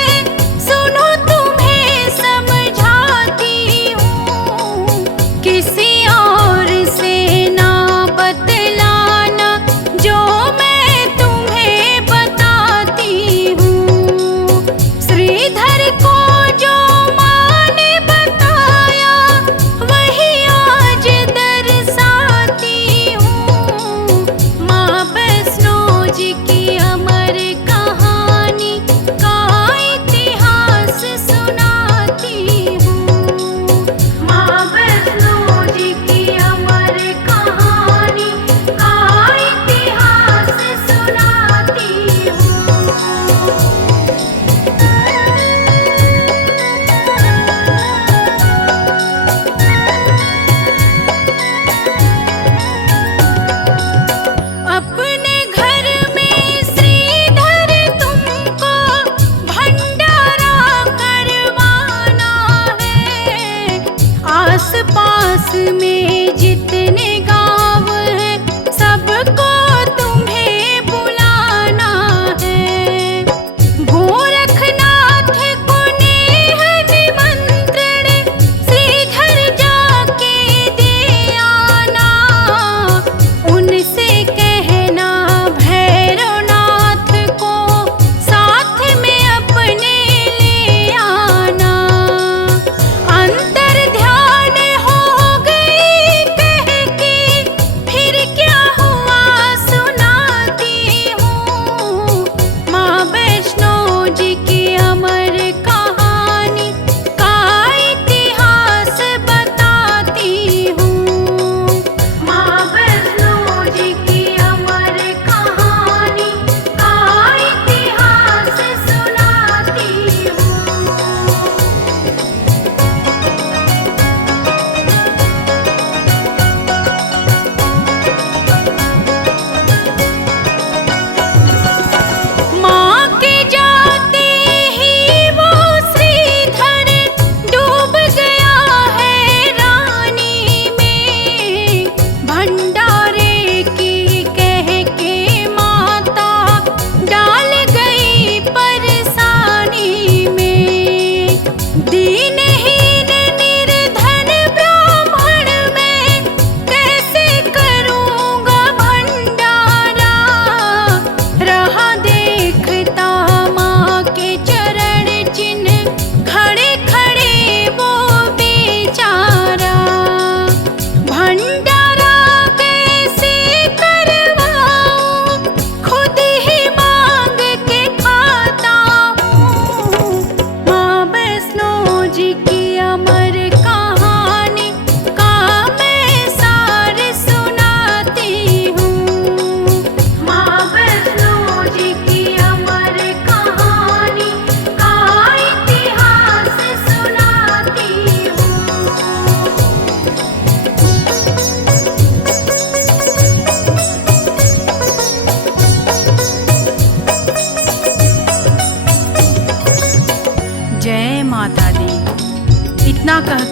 सुनो तुम्हें समझाती हूँ। किसी और से ना बतलाना जो मैं तुम्हें बताती हूँ। श्रीधर को जो माँ ने बताया वही आज दर्शाती हूँ। माँ वैष्णो जी की अमर कहानी का इतिहास सुनाती हूँ। माँ वैष्णो जी की अमर कहानी का इतिहास सुनाती हूँ। अपने घर में श्रीधर तुमको भंडारा करवाना है। आस पास में जितने गांव हैं सबको तुम्हें बुलाना है। गोरखनाथ को नेह निमंत्रण श्रीधर जाके दे आना। उनसे कहना भैरवनाथ को साथ में अपने ले आना। अंतर ध्यान हो गई कह के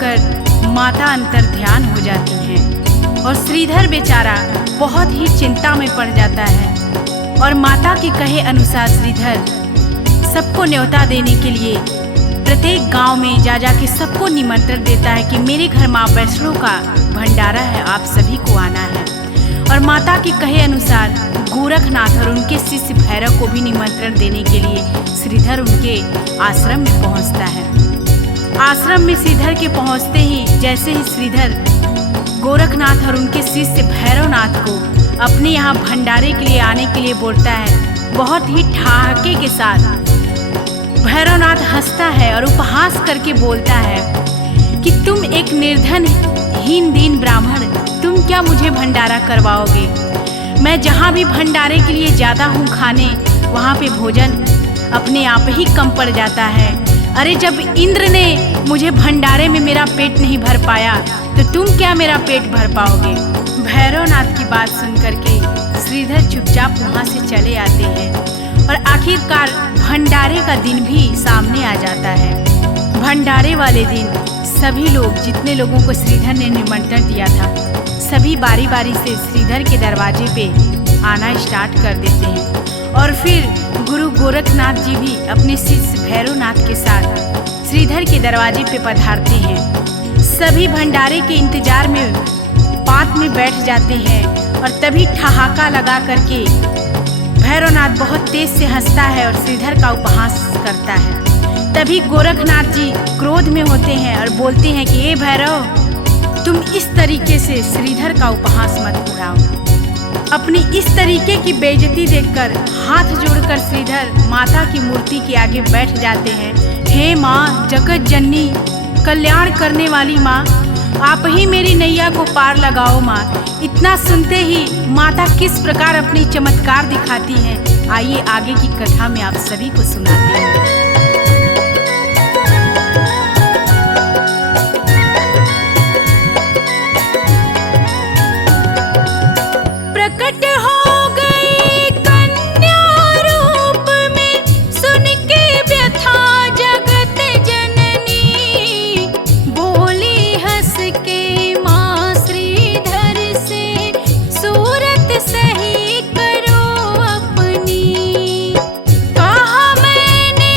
सुनकर माता अंतर ध्यान हो जाती हैं और श्रीधर बेचारा बहुत ही चिंता में पड़ जाता है। और माता के कहे अनुसार श्रीधर सबको न्योता देने के लिए प्रत्येक गांव में जा के सबको निमंत्रण देता है कि मेरे घर माँ वैष्णो का भंडारा है, आप सभी को आना है। और माता के कहे अनुसार गोरखनाथ और उनके शिष्य भैरव को भी निमंत्रण देने के लिए श्रीधर उनके आश्रम में पहुंचता है। आश्रम में श्रीधर के पहुंचते ही जैसे ही श्रीधर गोरखनाथ और उनके शिष्य भैरवनाथ को अपने यहाँ भंडारे के लिए आने के लिए बोलता है, बहुत ही ठहाके के साथ भैरवनाथ हंसता है और उपहास करके बोलता है कि तुम एक निर्धन हीन दीन ब्राह्मण, तुम क्या मुझे भंडारा करवाओगे? मैं जहाँ भी भंडारे के लिए जाता हूँ खाने, वहाँ पे भोजन अपने आप ही कम पड़ जाता है। अरे जब इंद्र ने मुझे भंडारे में मेरा पेट नहीं भर पाया तो तुम क्या मेरा पेट भर पाओगे? भैरवनाथ की बात सुन करके श्रीधर चुपचाप वहाँ से चले आते हैं और आखिरकार भंडारे का दिन भी सामने आ जाता है। भंडारे वाले दिन सभी लोग, जितने लोगों को श्रीधर ने निमंत्रण दिया था, सभी बारी बारी से श्रीधर के दरवाजे पे आना स्टार्ट कर देते हैं। और फिर गुरु गोरखनाथ जी भी अपने शिष्य भैरवनाथ के साथ श्रीधर के दरवाजे पे पधारते हैं। सभी भंडारे के इंतजार में पात में बैठ जाते हैं और तभी ठहाका लगा करके भैरवनाथ बहुत तेज से हंसता है और श्रीधर का उपहास करता है। तभी गोरखनाथ जी क्रोध में होते हैं और बोलते हैं कि ए भैरव, तुम इस तरीके से श्रीधर का उपहास मत उड़ाओ। अपनी इस तरीके की बेइज्जती देखकर हाथ जोड़कर श्रीधर माता की मूर्ति के आगे बैठ जाते हैं। हे माँ, जगत जननी, कल्याण करने वाली माँ, आप ही मेरी नैया को पार लगाओ माँ। इतना सुनते ही माता किस प्रकार अपनी चमत्कार दिखाती हैं, आइए आगे की कथा में आप सभी को सुनाते हैं। प्रकट हो गई कन्या रूप में, सुन के व्यथा जगत जननी, बोली हंस के माँ श्रीधर से, सूरत सही करो अपनी। कहा मैंने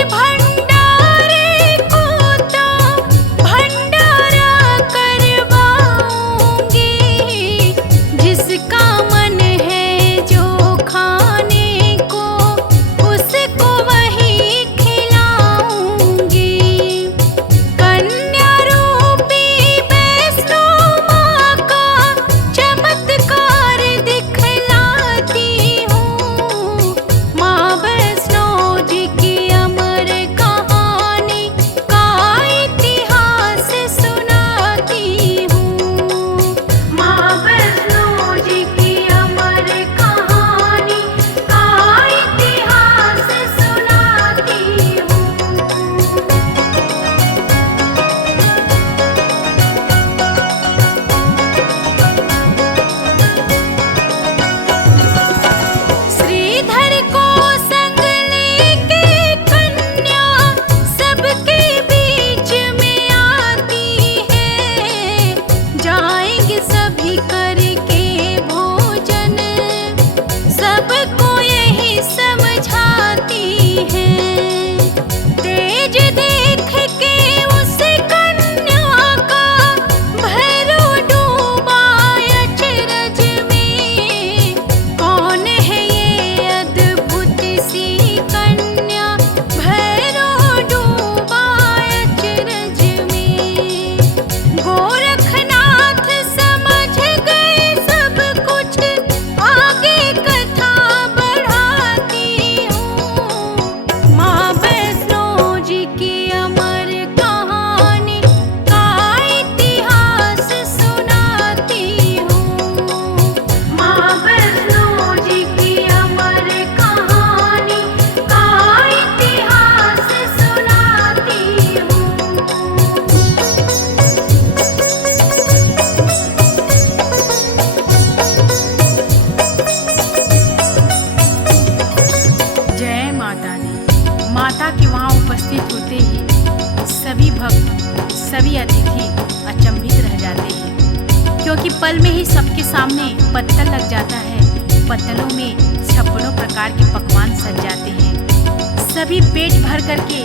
क्योंकि पल में ही सबके सामने पत्तल लग जाता है। पत्तलों में छप्पनों प्रकार के पकवान सज जाते हैं। सभी पेट भर करके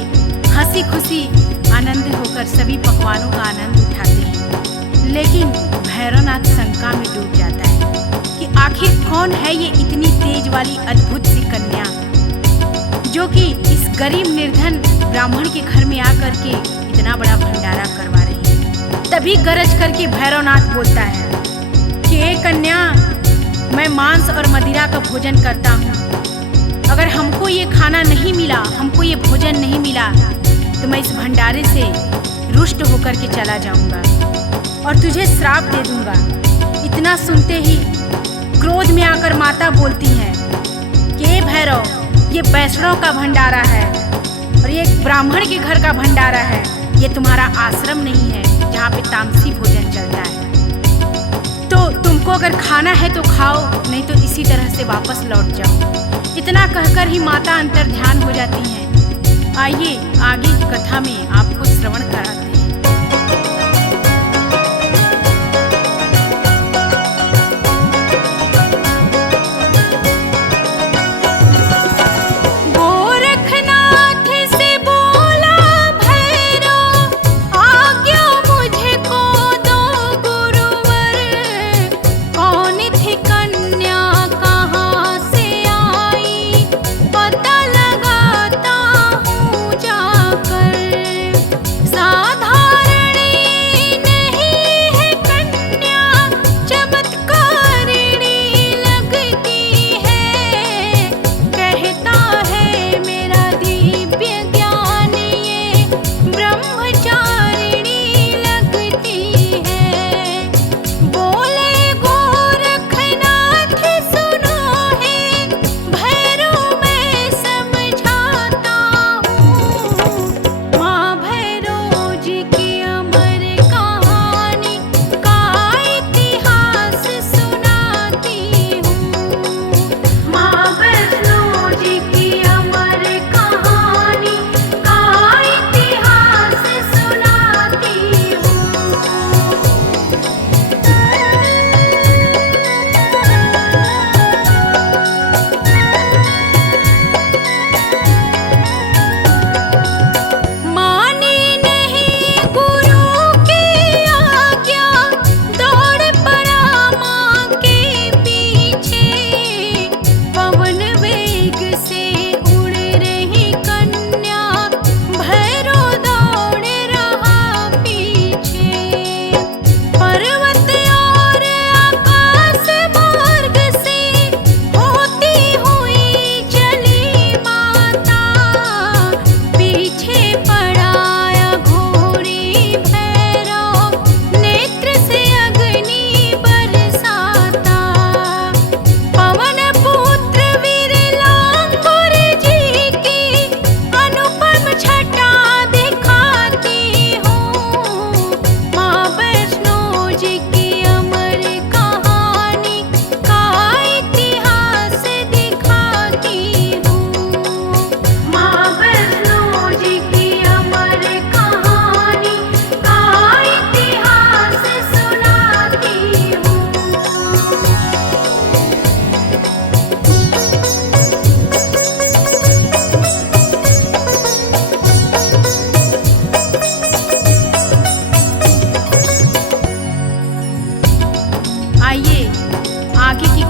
हंसी खुशी आनंद होकर सभी पकवानों का आनंद उठाते हैं। लेकिन भैरवनाथ शंका में डूब जाता है कि आखिर कौन है ये इतनी तेज वाली अद्भुत सी कन्या जो कि इस गरीब निर्धन ब्राह्मण के घर में आकर के इतना बड़ा भंडारा करवा रही है। तभी गरज करके भैरवनाथ बोलता है कि हे कन्या, मैं मांस और मदिरा का भोजन करता हूँ। अगर हमको ये खाना नहीं मिला, हमको ये भोजन नहीं मिला, तो मैं इस भंडारे से रुष्ट होकर के चला जाऊंगा और तुझे श्राप दे दूंगा। इतना सुनते ही क्रोध में आकर माता बोलती है कि हे भैरव, ये वैष्णव का भंडारा है और ये एक ब्राह्मण के घर का भंडारा है। ये तुम्हारा आश्रम नहीं है जहाँ पे तामसी भोजन चलता है। तो तुमको अगर खाना है तो खाओ, नहीं तो इसी तरह से वापस लौट जाओ। इतना कहकर ही माता अंतर ध्यान हो जाती हैं। आइए आगे की कथा में आपको श्रवण कराते हैं।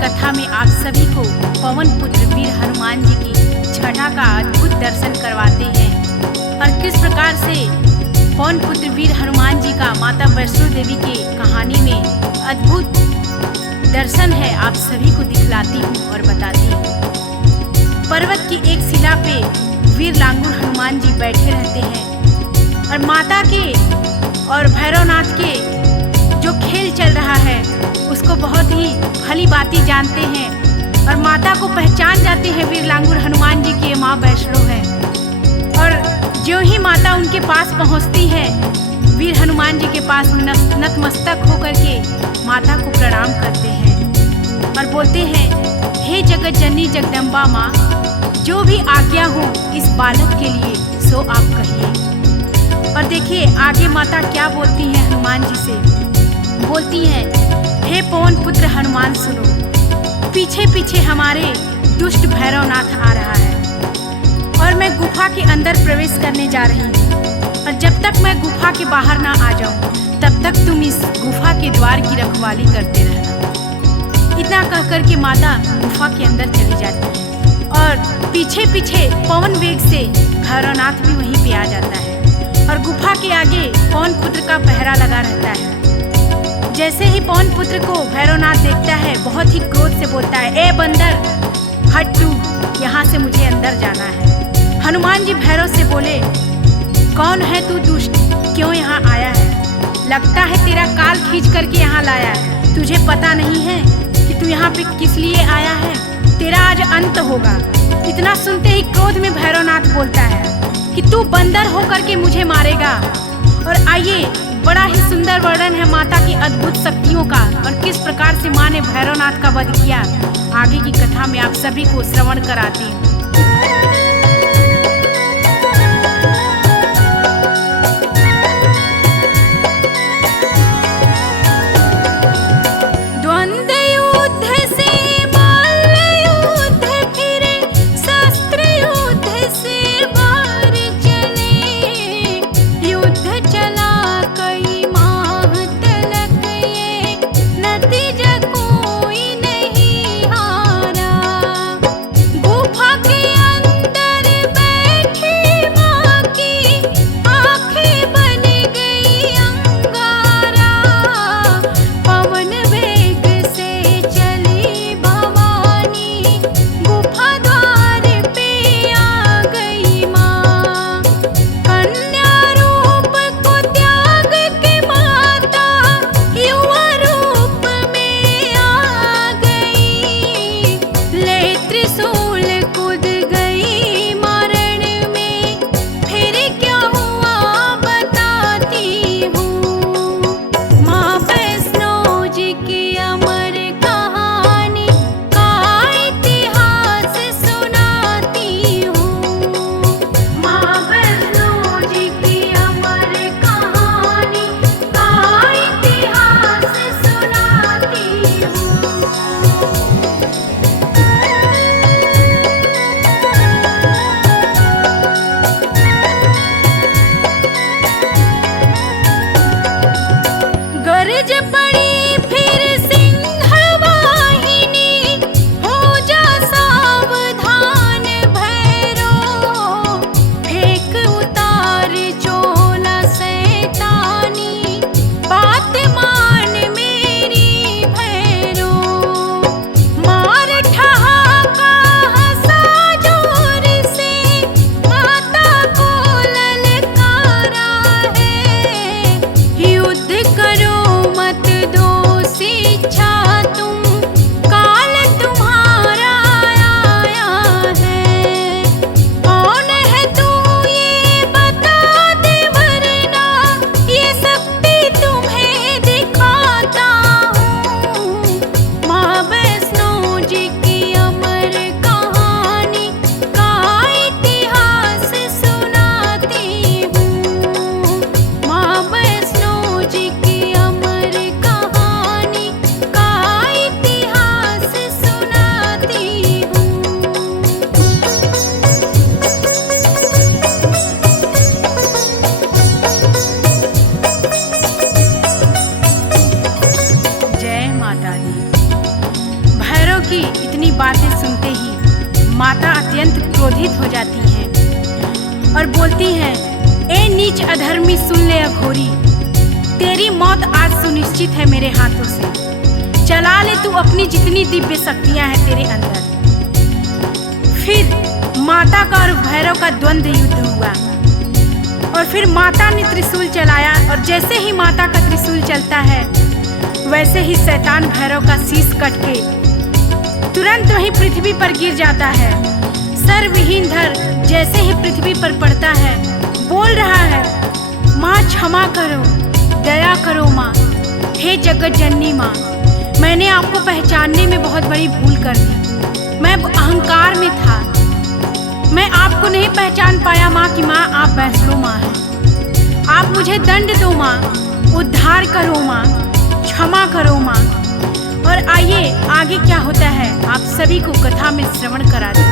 कथा में आप सभी को पवन पुत्र वीर हनुमान जी की छठा का अद्भुत दर्शन करवाते हैं और किस प्रकार से पवन पुत्र वीर हनुमान जी का माता वैष्णो देवी की कहानी में अद्भुत दर्शन है, आप सभी को दिखलाती हूँ और बताती हूँ। पर्वत की एक शिला पे वीर लांगुर हनुमान जी बैठे रहते हैं और माता के और भैरवनाथ के जो खेल चल रहा है उसको बहुत ही भली भांति जानते हैं और माता को पहचान जाते हैं वीर लांगुर हनुमान जी की माँ वैष्णो है। और जो ही माता उनके पास पहुँचती है, वीर हनुमान जी के पास में नतमस्तक होकर के माता को प्रणाम करते हैं और बोलते हैं, हे जगत जननी जगदम्बा माँ, जो भी आज्ञा हो इस बालक के लिए सो आप कहिए। और देखिए आगे माता क्या बोलती हैं हनुमान जी से, बोलती हैं हे पवन पुत्र हनुमान सुनो, पीछे पीछे हमारे दुष्ट भैरवनाथ आ रहा है और मैं गुफा के अंदर प्रवेश करने जा रही हूँ। और जब तक मैं गुफा के बाहर ना आ जाऊँ तब तक तुम इस गुफा के द्वार की रखवाली करते रहना। इतना कह कर के माता गुफा के अंदर चली जाती है और पीछे पीछे पवन वेग से भैरवनाथ भी वहीं पे आ जाता है और गुफा के आगे पवन पुत्र का पहरा लगा रहता है। जैसे ही पवन पुत्र को भैरवनाथ देखता है बहुत ही क्रोध से बोलता है, ए बंदर, हट तू, यहाँ से मुझे अंदर जाना है। हनुमान जी भैरव से बोले, कौन है तू दुष्ट, क्यों यहाँ आया है? लगता है तेरा काल खींच करके यहाँ लाया है। तुझे पता नहीं है कि तू यहाँ पे किस लिए आया है? तेरा आज अंत होगा। इतना सुनते ही क्रोध में भैरवनाथ बोलता है कि तू बंदर होकर के मुझे मारेगा। और आइए, बड़ा ही सुंदर वर्णन है माता की अद्भुत शक्तियों का और किस प्रकार से माँ ने भैरवनाथ का वध किया। आगे की कथा में आप सभी को श्रवण कराती हूँ। बातें सुनते ही माता अत्यंत क्रोधित हो जाती हैं और बोलती हैं, ए नीच अधर्मी, सुन ले अघोरी, तेरी मौत आज सुनिश्चित है मेरे हाथों से। चला ले तू अपनी जितनी दिव्य शक्तियां हैं तेरे अंदर। फिर माता का और भैरव का द्वंद्व युद्ध हुआ और फिर माता ने त्रिशूल चलाया और जैसे ही माता का त्रिशूल चलता है वैसे ही शैतान भैरव का शीश कट के तुरंत वहीं पृथ्वी पर गिर जाता है। सर विहीन धर जैसे ही पृथ्वी पर पड़ता है बोल रहा है, माँ क्षमा करो, दया करो माँ, हे जगत जननी माँ, मैंने आपको पहचानने में बहुत बड़ी भूल कर दी। मैं अहंकार में था, मैं आपको नहीं पहचान पाया माँ कि माँ आप वैष्णो माँ हैं। आप मुझे दंड दो माँ, उद्धार करो माँ, क्षमा करो माँ। और आइए आगे क्या होता है आप सभी को कथा में श्रवण करा दें।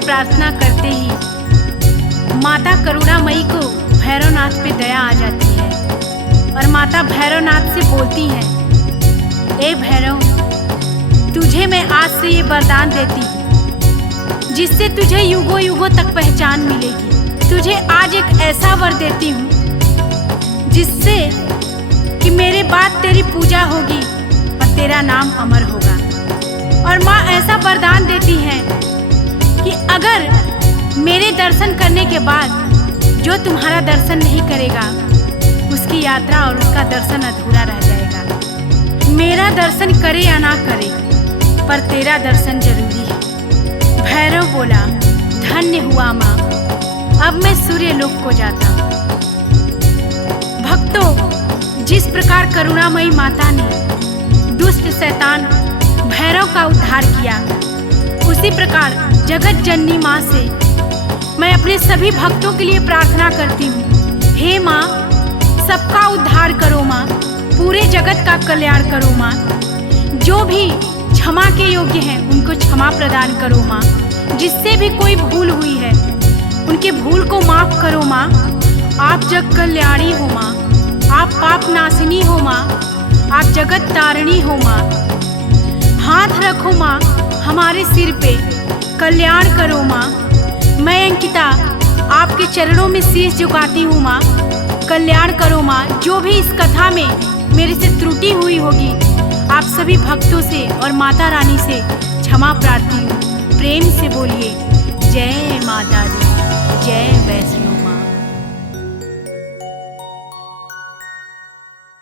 प्रार्थना करते ही माता करुणामयी को भैरवनाथ पे दया आ जाती है और माता भैरवनाथ से बोलती हैं, ए भैरव, तुझे मैं आज से ये वरदान देती हूँ जिससे तुझे युगों युगों तक पहचान मिलेगी। तुझे आज एक ऐसा वर देती हूँ जिससे कि मेरे बाद तेरी पूजा होगी और तेरा नाम अमर होगा। और माँ ऐसा वरदान देती है कि अगर मेरे दर्शन करने के बाद जो तुम्हारा दर्शन नहीं करेगा उसकी यात्रा और उसका दर्शन अधूरा रह जाएगा। मेरा दर्शन करे या ना करे पर तेरा दर्शन जरूरी है। भैरव बोला, धन्य हुआ माँ, अब मैं सूर्य लोक को जाता हूँ। भक्तों, जिस प्रकार करुणामयी माता ने दुष्ट शैतान भैरव का उद्धार किया, उसी प्रकार जगत जननी माँ से मैं अपने सभी भक्तों के लिए प्रार्थना करती हूँ। हे माँ, सबका उद्धार करो माँ, पूरे जगत का कल्याण करो माँ। जो भी क्षमा के योग्य हैं उनको क्षमा प्रदान करो माँ। जिससे भी कोई भूल हुई है उनके भूल को माफ करो माँ। आप जग कल्याणी हो माँ, आप पाप नाशिनी हो माँ, आप जगत तारिणी हो माँ। हाथ रखो माँ हमारे सिर पे, कल्याण करो माँ। मैं अंकिता आपके चरणों में शीश झुकाती हूँ माँ, कल्याण करो माँ। जो भी इस कथा में मेरे से त्रुटि हुई होगी, आप सभी भक्तों से और माता रानी से क्षमा प्रार्थी हूँ। प्रेम से बोलिए जय माता दी, जय वैष्णो।